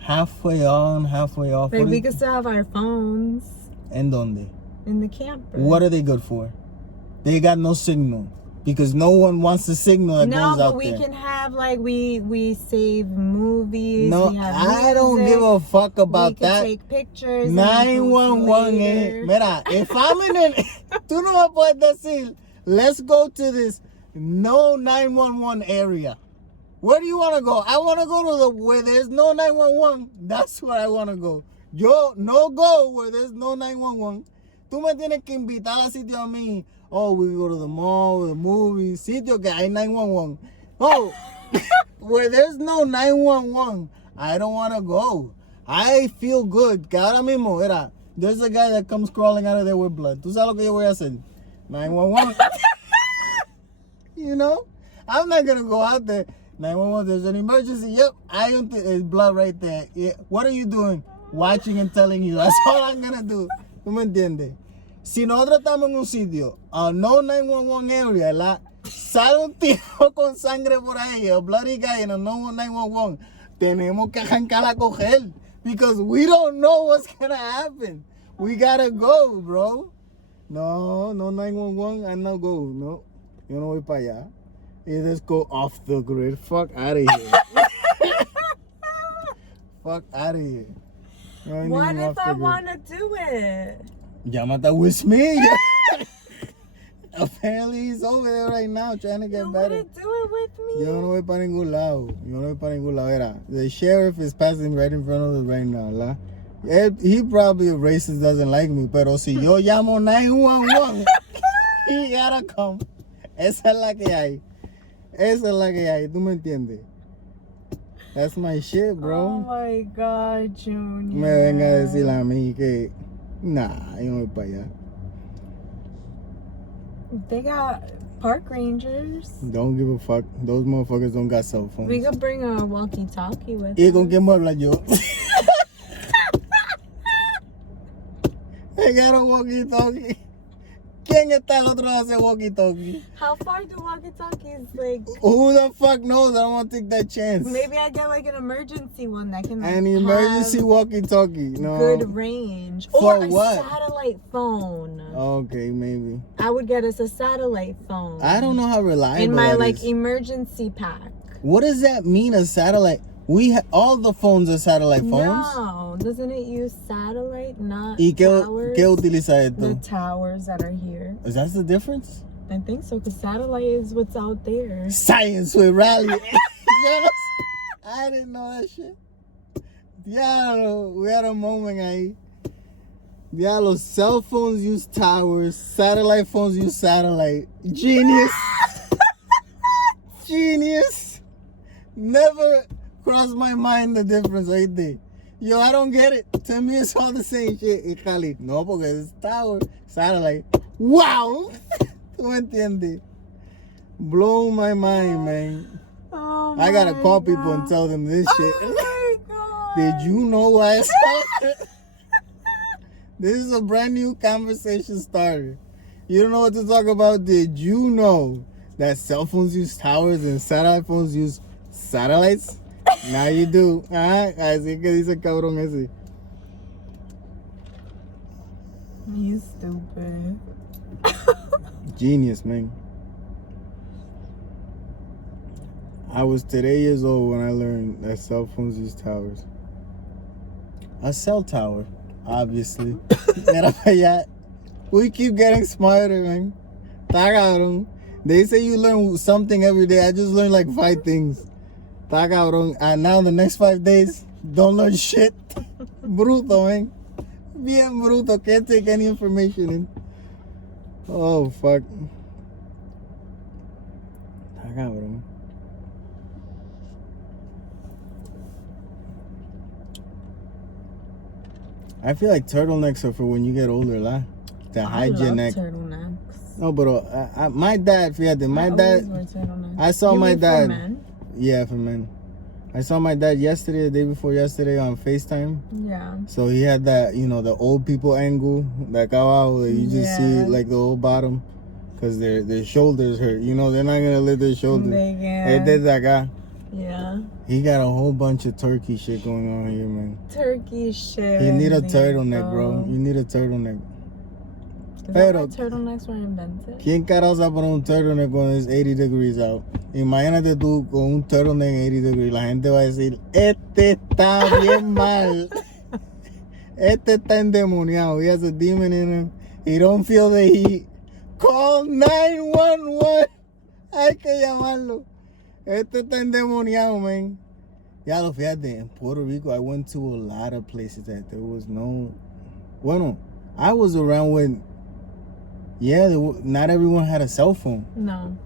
Halfway on, halfway off. Like What we is- could still have our phones ¿En dónde? in the camper. What are they good for? They got no signal. Because no one wants the signal that No, goes but out we there. can have like we save movies. No, we have I don't music, give a fuck about we can that. take pictures. and post 911 later. Mira, if I'm in an... Tú no me puedes decir, let's go to this no 911 area. Where do you want to go? I want to go to the where there's no 911. That's where I want to go. Yo no go where there's no 911. Tú me tienes que invitar a sitio a mí. Oh, we go to the mall, the movies, sitio que hay 911. Oh, where there's no 911, I don't want to go. I feel good. Que ahora mismo, era, there's a guy that comes crawling out of there with blood. ¿Tú sabes lo que yo voy a hacer? 911. You know? I'm not going to go out there. 911, there's an emergency. Yep, there's blood right there. Yeah. What are you doing? Watching and telling you. That's all I'm going to do. ¿Tú me entiendes? Si nosotros estamos en un sitio, a no 911 area, sale un tío con sangre por ahí, a bloody guy in a no 911, tenemos que arrancar a coger. Because we don't know what's going to happen. We gotta go, bro. No 911, I no go. No, yo no voy para allá. You just go off the grid. Fuck out of here. Fuck out of here. What if I want to do it? Llámate a Will Smith. Apparently he's over there right now trying to get You better. want to do it with me? Yo no voy para ningún lado. Era, the sheriff is passing right in front of us right now, la. He probably a racist, doesn't like me, pero si yo llamo 911, he gotta come. Esa es la que hay. ¿Tú me entiendes? That's my shit, bro. Oh my God, Junior. Me venga a decir a mí que, nah, yo no voy para allá. They got park rangers. Don't give a fuck. Those motherfuckers don't got cell phones. We could bring a walkie-talkie with ¿Y us. con quién voy a hablar yo? I got a walkie-talkie. ¿Quién está al otro lado de ese walkie-talkie? How far do walkie-talkies, like... Who the fuck knows? I don't want to take that chance. Maybe I get like an emergency one that can like, An emergency have walkie-talkie. No. good range. For Or a what? satellite phone. Okay, maybe. I would get us a satellite phone. I don't know how reliable In my that like is. emergency pack. What does that mean, a satellite? All the phones are satellite phones. No, doesn't it use satellite, not ¿Y towers? qué utiliza The esto? towers that are here. Is that the difference? I think so, because satellite is what's out there. Science with Rally. I didn't know that shit. Diablo, we had a moment ahí. Diablo, cell phones use towers, satellite phones use satellite. Genius. Genius. Never crossed my mind the difference right there. Yo, I don't get it. To me, it's all the same shit. Y Cali, no, porque it's tower, satellite. Wow. ¿Tú me entiendes? Blow my mind, man. Oh I gotta my call people and God. tell them this shit. Oh my God. Did you know why I saw it? This is a brand new conversation starter. You don't know what to talk about? Did you know that cell phones use towers and satellite phones use satellites? Now you do. Así que dice cabrón ese. You stupid. Genius, man. I was today years old when I learned that cell phones use towers. A cell tower, obviously. Mira pa' allá. We keep getting smarter, man. Tá cabrón. They say you learn something every day. I just learned like 5 things. Tá cabrón. And now the next 5 days, don't learn shit. Bruto, man. Bien bruto. Can't take any information in. Oh, fuck. Tá cabrón. I feel like turtlenecks are for when you get older, lah. To hide your neck. Turtlenecks. No, but my dad, fíjate, my dad. I saw my dad. For men? Yeah, for men. I saw my dad yesterday, the day before yesterday, on FaceTime. Yeah. So he had that, the old people angle, that where you just see like the whole bottom, because their shoulders hurt. They're not gonna lift their shoulders. Yeah. He got a whole bunch of turkey shit going on here, man. Turkey shit. You need a turtleneck, bro. You need a turtleneck. Is that why turtlenecks were invented? ¿Quién carajo se pone un turtleneck when it's 80 degrees out? Imagínate tú con un turtleneck 80 degrees. La gente va a decir, este está bien mal. Este está endemoniado. He has a demon in him. He don't feel the heat. Call 911. Hay que llamarlo. Este está endemoniado, man. Ya lo fíjate, in Puerto Rico, I went to a lot of places that there was no... Bueno, I was around when... Yeah, not everyone had a cell phone. No.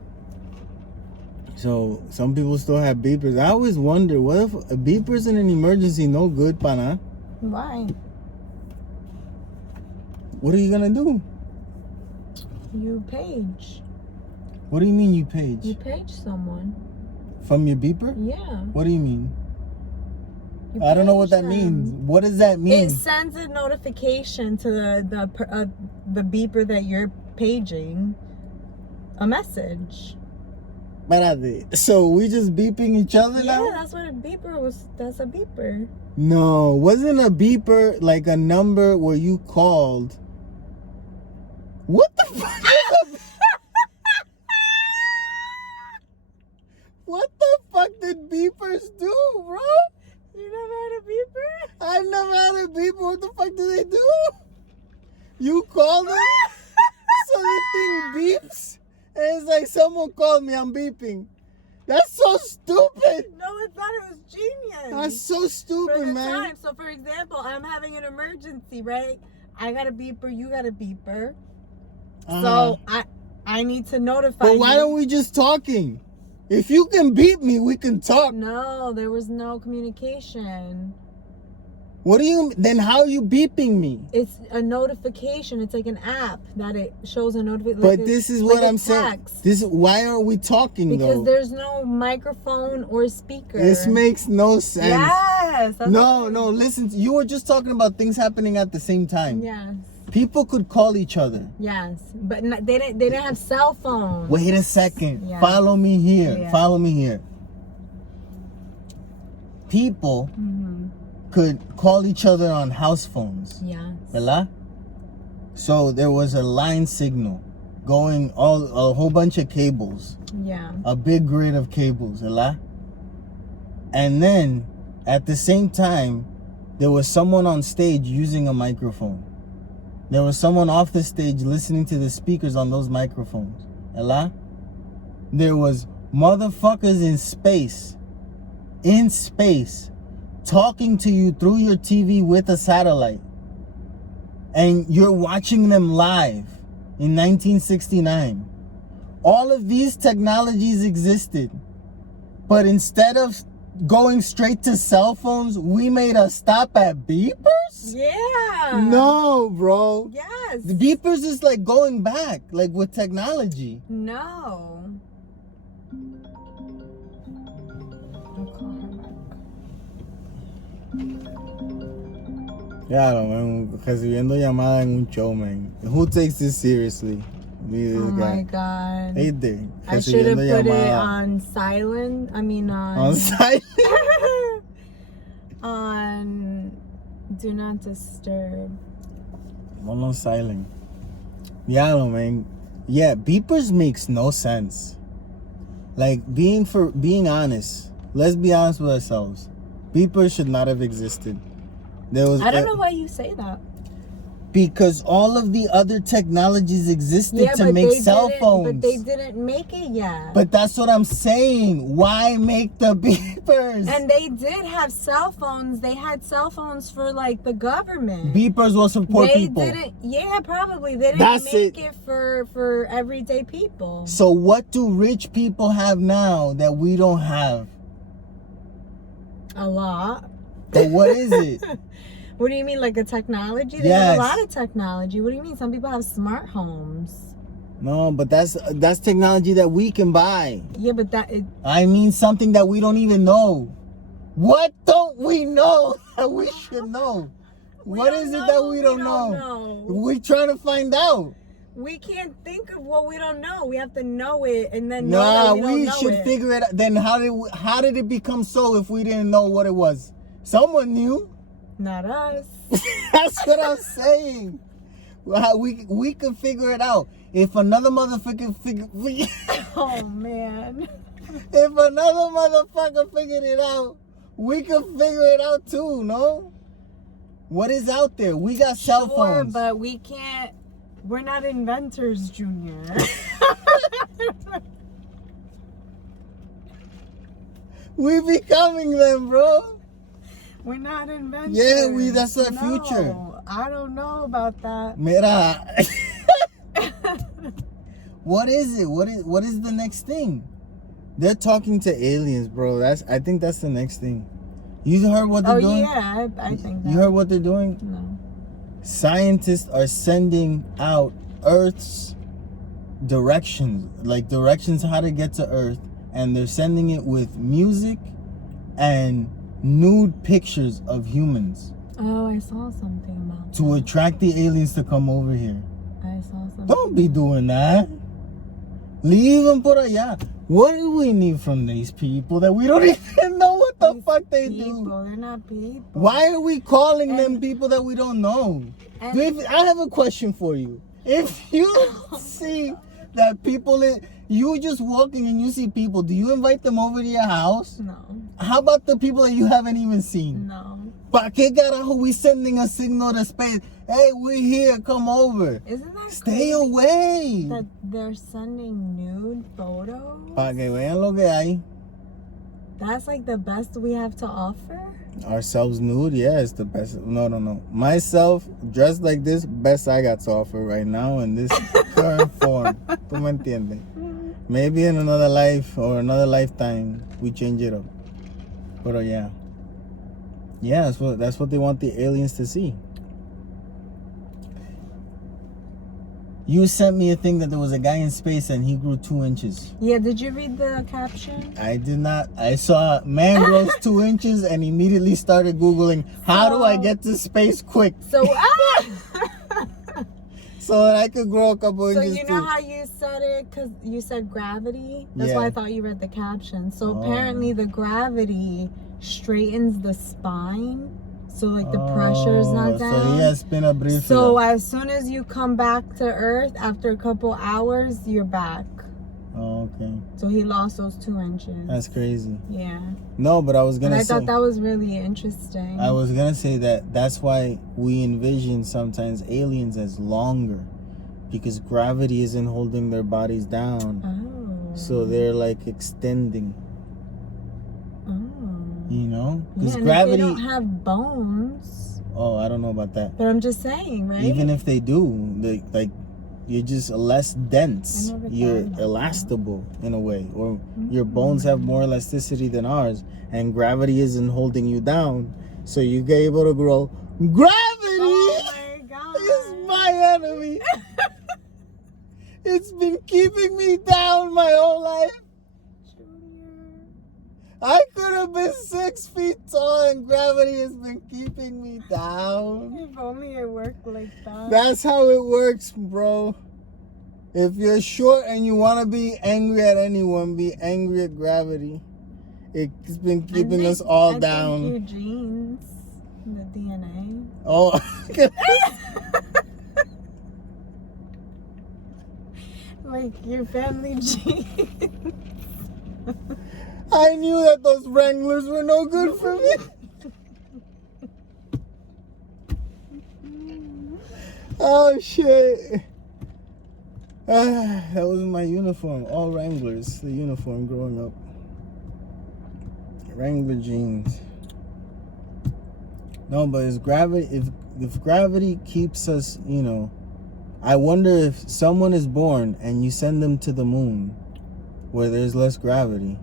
So, some people still have beepers. I always wonder, what if a beeper's in an emergency no good, pana? Why? What are you gonna do? You page. What do you mean you page? You page someone. From your beeper? Yeah. What do you mean? I don't know what that means. What does that mean? It sends a notification to the beeper that you're paging. A message. So we just beeping each other now? Yeah, that's what a beeper was. That's a beeper. No, wasn't a beeper like a number where you called? What the fuck? What the fuck did beepers do, bro? You never had a beeper? I've never had a beeper. What the fuck do they do? You call them so the thing beeps? And it's like, someone called me, I'm beeping. That's so stupid. No, it's not. It was genius. That's so stupid, for the man. Time. So, for example, I'm having an emergency, right? I got a beeper. You got a beeper. So I need to notify you. But why don't we just talking? If you can beep me, we can talk. No, there was no communication. What do you... Then how are you beeping me? It's a notification. It's like an app that it shows a notification. But this is what I'm saying. Why aren't we talking, though? Because there's no microphone or speaker. This makes no sense. Yes. No, listen. You were just talking about things happening at the same time. Yes. People could call each other. Yes, but they didn't have cell phones. Wait a second. Yeah. Follow me here. Yeah. Follow me here. People could call each other on house phones. Yes. ¿Verdad? So there was a line signal going a whole bunch of cables. Yeah. A big grid of cables, ¿verdad? And then at the same time, there was someone on stage using a microphone. There was someone off the stage listening to the speakers on those microphones. ¿Verdad? There was motherfuckers in space, talking to you through your TV with a satellite. And you're watching them live in 1969. All of these technologies existed. But instead of going straight to cell phones, we made a stop at beepers? Yeah. No, bro. Yes. The beepers is like going back, like with technology. No. I'll call her back. Claro, man, recibiendo llamadas en un show, man. Who takes this seriously? Me, Oh this guy. my god. Este, I should have recibiendo put it llamadas on silent. I mean on site. on do not disturb. On silent. Yeah, man. Yeah, beepers makes no sense. Like being honest. Let's be honest with ourselves. Beepers should not have existed. There was I don't know why you say that. because all of the other technologies existed to make cell phones. But they didn't make it yet. But that's what I'm saying. Why make the beepers? And they did have cell phones. They had cell phones for like the government. Beepers will support they people. Didn't. Yeah, probably they didn't That's make it for everyday people. So what do rich people have now that we don't have? A lot. But what is it? What do you mean, like a technology? They have a lot of technology. What do you mean? Some people have smart homes. No, but that's technology that we can buy. Yeah, but I mean something that we don't even know. What don't we know that we should know? What is it that we don't know? We're trying to find out. We can't think of what we don't know. We have to know it and then know that we should figure it out. Then how did it become so if we didn't know what it was? Someone knew. Not us. That's what I'm saying. We could figure it out. If another motherfucker Oh man. If another motherfucker figured it out, we could figure it out too, no? What is out there? We got cell phones. But we can't. We're not inventors, Junior. We becoming them, bro. We're not inventors. Yeah, that's our future. I don't know about that. Mira. What is it? What is the next thing? They're talking to aliens, bro. I think that's the next thing. You heard what they're doing? Oh yeah, I think that. You heard what they're doing? No. Scientists are sending out Earth's directions how to get to Earth, and they're sending it with music and nude pictures of humans. Oh, I saw something about to attract the aliens to come over here. I saw something. Don't be doing that. Leave them por allá. What do we need from these people that we don't even know what the fuck they do? They're not people. Why are we calling them people that we don't know? I have a question for you. If you see that people, you just walking and you see people, do you invite them over to your house? No. How about the people that you haven't even seen? No. ¿Pa qué carajo we sending a signal to space? Hey, we're here, come over. Isn't that Stay away. That they're sending nude photos? Pa que vean lo que hay. That's like the best we have to offer? Ourselves nude, yeah, it's the best. No. Myself, dressed like this, best I got to offer right now in this current form. ¿Tú me entiendes? Maybe in another life or another lifetime, we change it up. But yeah. Yeah, that's what they want the aliens to see. You sent me a thing that there was a guy in space and he grew 2 inches. Yeah, did you read the caption? I did not. I saw man grows 2 inches and immediately started Googling, how do I get to space quick? So, so that I could grow a couple inches. So you know how you said it? Because you said gravity? That's Yeah. why I thought you read the caption. So apparently the gravity straightens the spine. So like the pressure's not down. So he has spina bifida. So as soon as you come back to Earth, after a couple hours, you're back. Oh, okay. So he lost those 2 inches. That's crazy. Yeah. No, but I was gonna And I say. thought that was really interesting. I was gonna say that's why we envision sometimes aliens as longer, because gravity isn't holding their bodies down. Oh. So they're like extending. Oh. You know, because Yeah, gravity. they don't have bones. Oh, I don't know about that. But I'm just saying, right? Even if they do, you're just less dense. I never You're thought about elastable in a way, or your bones have more elasticity than ours, and gravity isn't holding you down, so you get able to grow. Gravity Oh my God. is my enemy. It's been keeping me down my whole life. I could have been 6 feet tall and gravity has been keeping me down. If only it worked like that. That's how it works, bro. If you're short and you want to be angry at anyone, be angry at gravity. It's been keeping us all down. Your genes, the DNA. Oh. Like your family genes. I knew that those Wranglers were no good for me. Oh, shit. That was my uniform. All Wranglers. The uniform growing up. Wrangler jeans. No, but it's gravity. If gravity keeps us, you know, I wonder if someone is born and you send them to the moon where there's less gravity,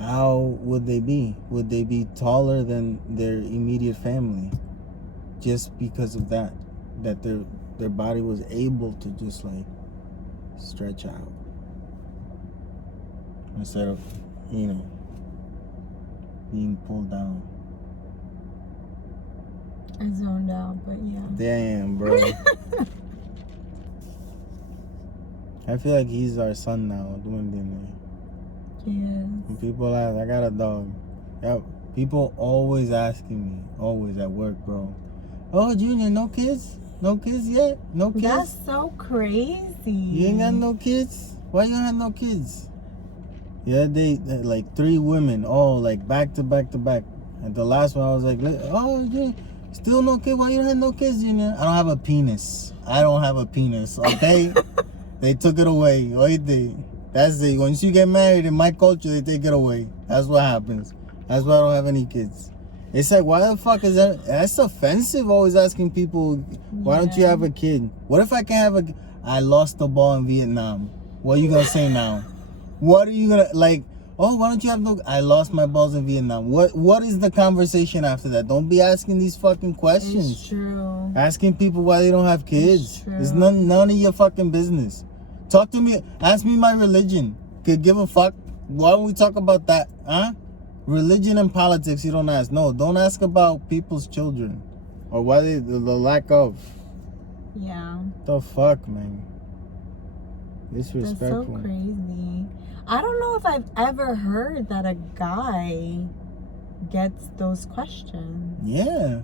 how would they be? Would they be taller than their immediate family just because of that their body was able to just like stretch out instead of, you know, being pulled down? I zoned out, but yeah. Damn, bro. I feel like he's our son now, doing dinner. He is. When people ask, I got a dog. Yep. People always asking me, always at work, bro. Oh, Junior, no kids? No kids yet? No kids? That's so crazy. You ain't got no kids? Why you don't have no kids? Yeah, they like 3 women, all like back to back to back. And the last one, I was like, oh, Junior, still no kid? Why you don't have no kids, Junior? I don't have a penis. I don't have a penis, okay? They took it away. Oíste. That's it. Once you get married in my culture, they take it away. That's what happens. That's why I don't have any kids. It's like, why the fuck is that? That's offensive, always asking people, why don't you have a kid? What if I can't have I lost the ball in Vietnam. What are you going to say now? What are you going to, like, oh, why don't you have no, I lost my balls in Vietnam. What is the conversation after that? Don't be asking these fucking questions. It's true. Asking people why they don't have kids. It's none of your fucking business. Talk to me. Ask me my religion. Could give a fuck. Why don't we talk about that? Huh? Religion and politics, you don't ask. No, don't ask about people's children. Or why the lack of. Yeah. The fuck, man. Disrespectful. That's so crazy. I don't know if I've ever heard that a guy gets those questions. Yeah.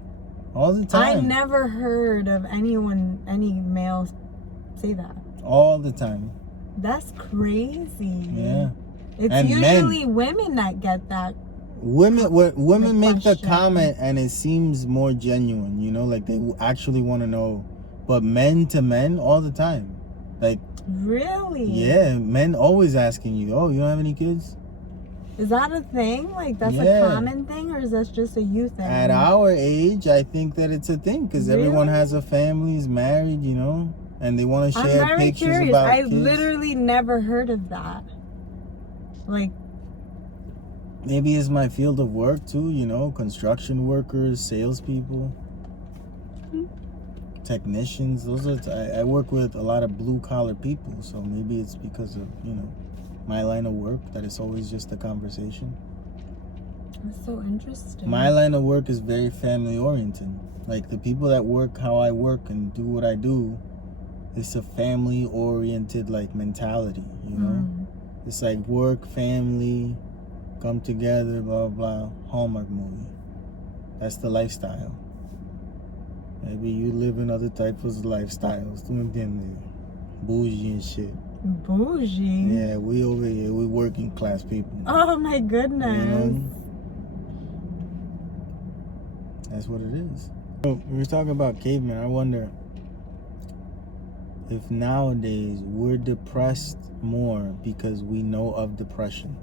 All the time. I never heard of any male say that. All the time. That's crazy. Yeah. It's and usually women that get that. Women make the comment and it seems more genuine, you know, like they actually want to know. But men to men all the time. Like, really? Yeah, men always asking you, oh, you don't have any kids? Is that a thing? Like, that's a common thing, or is that just a you thing? At our age, I think that it's a thing because everyone has a family, is married, you know, and they want to share pictures about I've kids. literally never heard of that. Like, maybe it's my field of work too, you know, construction workers, salespeople, technicians. Those are I work with a lot of blue collar people, so maybe it's because of, you know, my line of work that it's always just a conversation. that's so interesting. My line of work is very family oriented. Like the people that work how I work and do what I do, it's a family oriented like mentality, you know. It's like work, family, come together, blah blah. Hallmark movie. That's the lifestyle. Maybe you live in other types of lifestyles. ¿Tú me entiendes? Bougie and shit. Bougie? Yeah, we over here, we working class people. Oh my goodness. You know? That's what it is. So, we were talking about cavemen. I wonder if nowadays we're depressed more because we know of depression.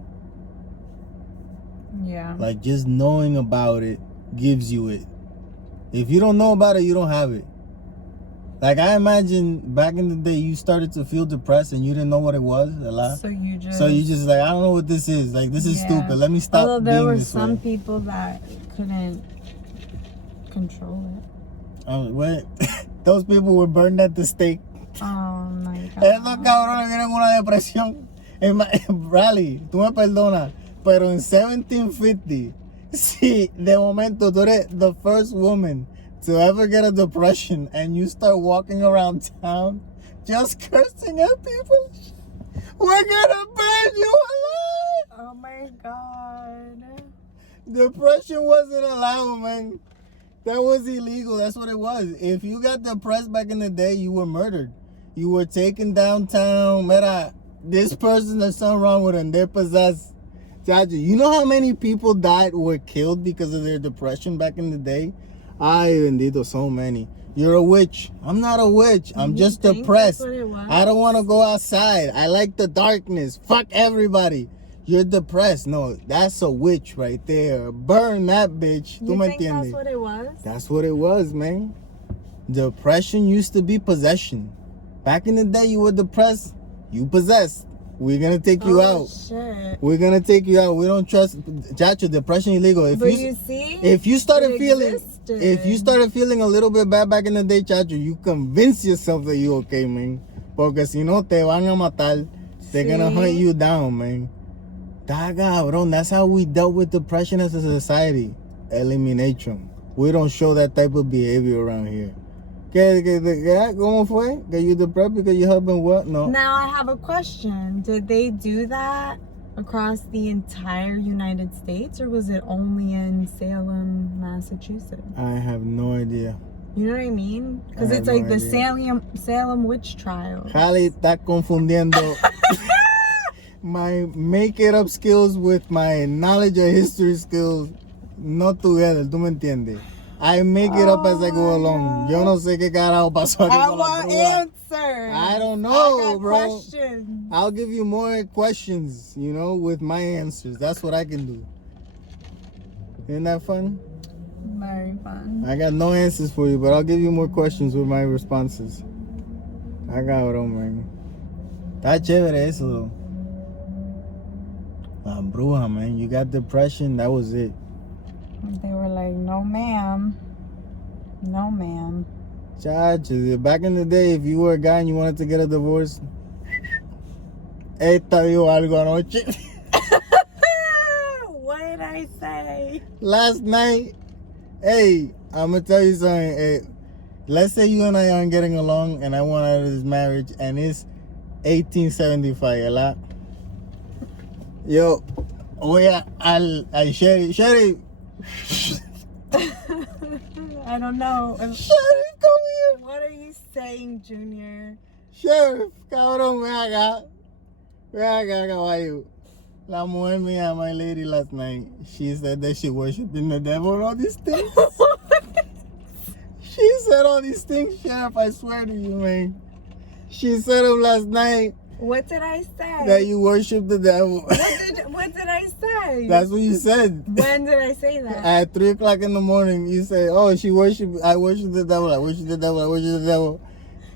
Yeah. Like just knowing about it gives you it. If you don't know about it, you don't have it. Like I imagine back in the day you started to feel depressed and you didn't know what it was a lot. So you just like, I don't know what this is. Like this is stupid. Let me stop Although being there were this some way. people that couldn't control it. What? Those people were burned at the stake. Oh my god. Esos cabrones vienen con una depresión. Rally, tú me perdonas, Pero en 1750, si de momento tú eres the first woman to ever get a depression and you start walking around town just cursing at people, we're gonna burn you alive. Oh my God. Depression wasn't allowed, man. That was illegal. That's what it was. If you got depressed back in the day, you were murdered. You were taken downtown. Mira, this person, there's something wrong with them. They're possessed. Chacho, you know how many people died or were killed because of their depression back in the day? Ay, bendito, so many. You're a witch. I'm not a witch. I'm just depressed. That's what it was? I don't want to go outside. I like the darkness. Fuck everybody. You're depressed. No, that's a witch right there. Burn that bitch. You think that's what it was? That's what it was, man. Depression used to be possession. Back in the day, you were depressed. You possessed. We're gonna take you out. Shit. We're gonna take you out. We don't trust. Chacho, depression illegal. If you started feeling a little bit bad back in the day, Chacho, you convince yourself that you're okay, man. Porque si no te van a matar. They're gonna hunt you down, man. That's how we dealt with depression as a society. Elimination. We don't show that type of behavior around here. ¿Cómo fue? Que you depressed because your husband what? No. Now I have a question. Did they do that across the entire United States, or was it only in Salem, Massachusetts? I have no idea. You know what I mean? Because it's like the Salem witch trial. Jali está confundiendo my make it up skills with my knowledge of history skills. Not together, ¿tú me entiendes? I make it up as I go along. Yo no sé qué carajo pasó aquí. I want answers. I don't know, I got bro. Questions. I'll give you more questions, with my answers. That's what I can do. Isn't that fun? Very fun. I got no answers for you, but I'll give you more questions with my responses. I got it on, man. Está chévere eso, though. La bruja, man. You got depression, that was it. They were like, no, ma'am. No, ma'am. Chacho, back in the day, if you were a guy and you wanted to get a divorce, esta dijo algo anoche. What did I say? Last night, hey, I'm going to tell you something. Hey, let's say you and I aren't getting along and I want out of this marriage and it's 1875, ¿verdad? Yo, voy al Sherry. I don't know. Sheriff, come here. What are you saying, Junior? Sheriff, cabrón, ven acá, caballo. La mujer mía, my lady, last night, she said that she worshiping the devil and all these things. She said all these things, Sheriff, I swear to you, man. She said them last night. What did I say? That you worship the devil. What did I say? That's what you said. When did I say that? At 3 o'clock in the morning, you say, oh, I worship the devil, I worship the devil, I worship the devil.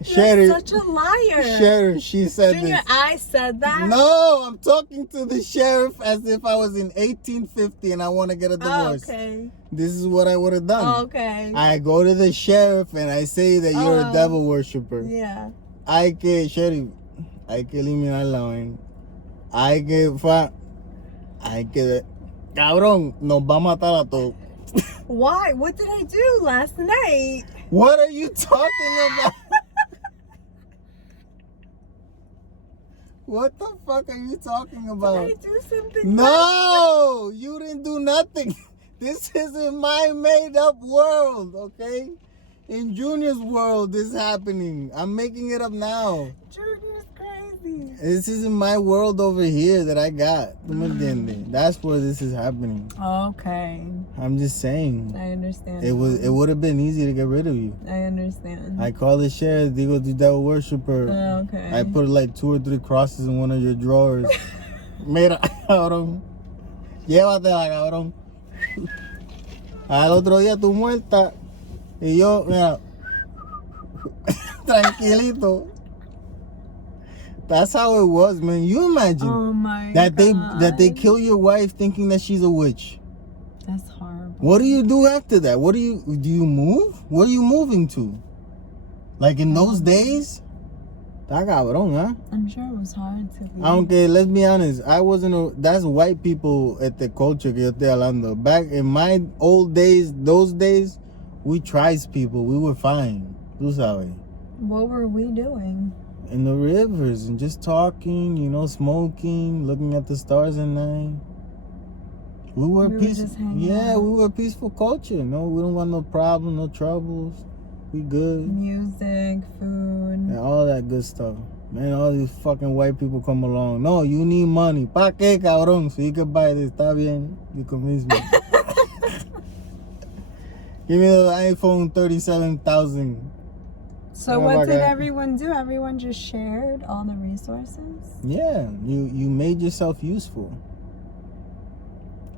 You're such a liar. Sheriff, she said Junior, this. I said that? No, I'm talking to the sheriff as if I was in 1850 and I want to get a divorce. Oh, okay. This is what I would have done. Oh, okay. I go to the sheriff and I say that you're a devil worshiper. Yeah. Sheriff, hay que eliminarla, man. Cabrón, nos va a matar a todos. Why? What did I do last night? What are you talking about? What the fuck are you talking about? Did I do something? No, you didn't do nothing. This is in my made up world, okay? In Junior's world, this is happening. I'm making it up now. Junior's crazy. This is in my world over here that I got. ¿Tú me entiendes? That's where this is happening. Okay. I'm just saying. I understand. It would have been easy to get rid of you. I understand. I call the sheriff, digo, the devil worshiper. Okay. I put like 2 or 3 crosses in one of your drawers. Mira, cabrón. Llévatela, cabrón. Al otro día tú muerta. Y yo, mira, tranquilito. That's how it was, man. You imagine that they kill your wife thinking that she's a witch. That's horrible. What do you do after that? Do you move? Where are you moving to? Like in those days? Está cabrón, huh? I'm sure it was hard to be. Aunque, let's be honest, that's white people at the culture que yo estoy hablando. Back in my old days, those days, we tribes people, we were fine. Tú sabes. What were we doing? In the rivers and just talking, smoking, looking at the stars at night. We were peaceful. Yeah, we were a peaceful culture. No, we don't want no problem, no troubles. We good. Music, food. And all that good stuff. Man, all these fucking white people come along. No, you need money. ¿Pa qué, cabrón? So you can buy this. Está bien. You convince me. Give me the iPhone 37,000. So what did everyone do? Everyone just shared all the resources? Yeah, you made yourself useful.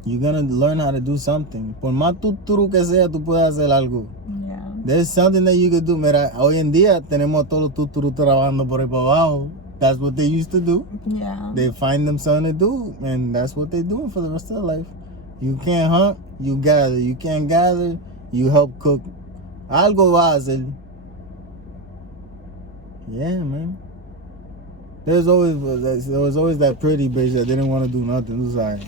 You're gonna learn how to do something. Por más tuturu que sea, tú puedes hacer algo. Yeah. There's something that you could do. Mira, hoy en día tenemos todos los tuturu trabajando por ahí para abajo. That's what they used to do. Yeah. They find them something to do, and that's what they're doing for the rest of their life. You can't hunt, you gather. You can't gather, you help cook. Algo va a hacer. Yeah, man. There was always that pretty bitch that didn't want to do nothing. It was like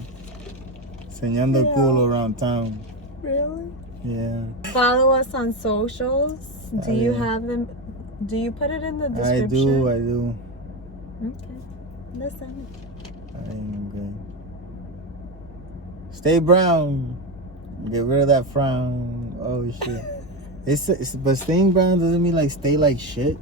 enseñando el culo around town. Really? Yeah. Follow us on socials. Do you have them? Do you put it in the description? I do. Okay. Listen. I am good. Stay brown. Get rid of that frown. Oh shit. But staying brown doesn't mean like stay like shit,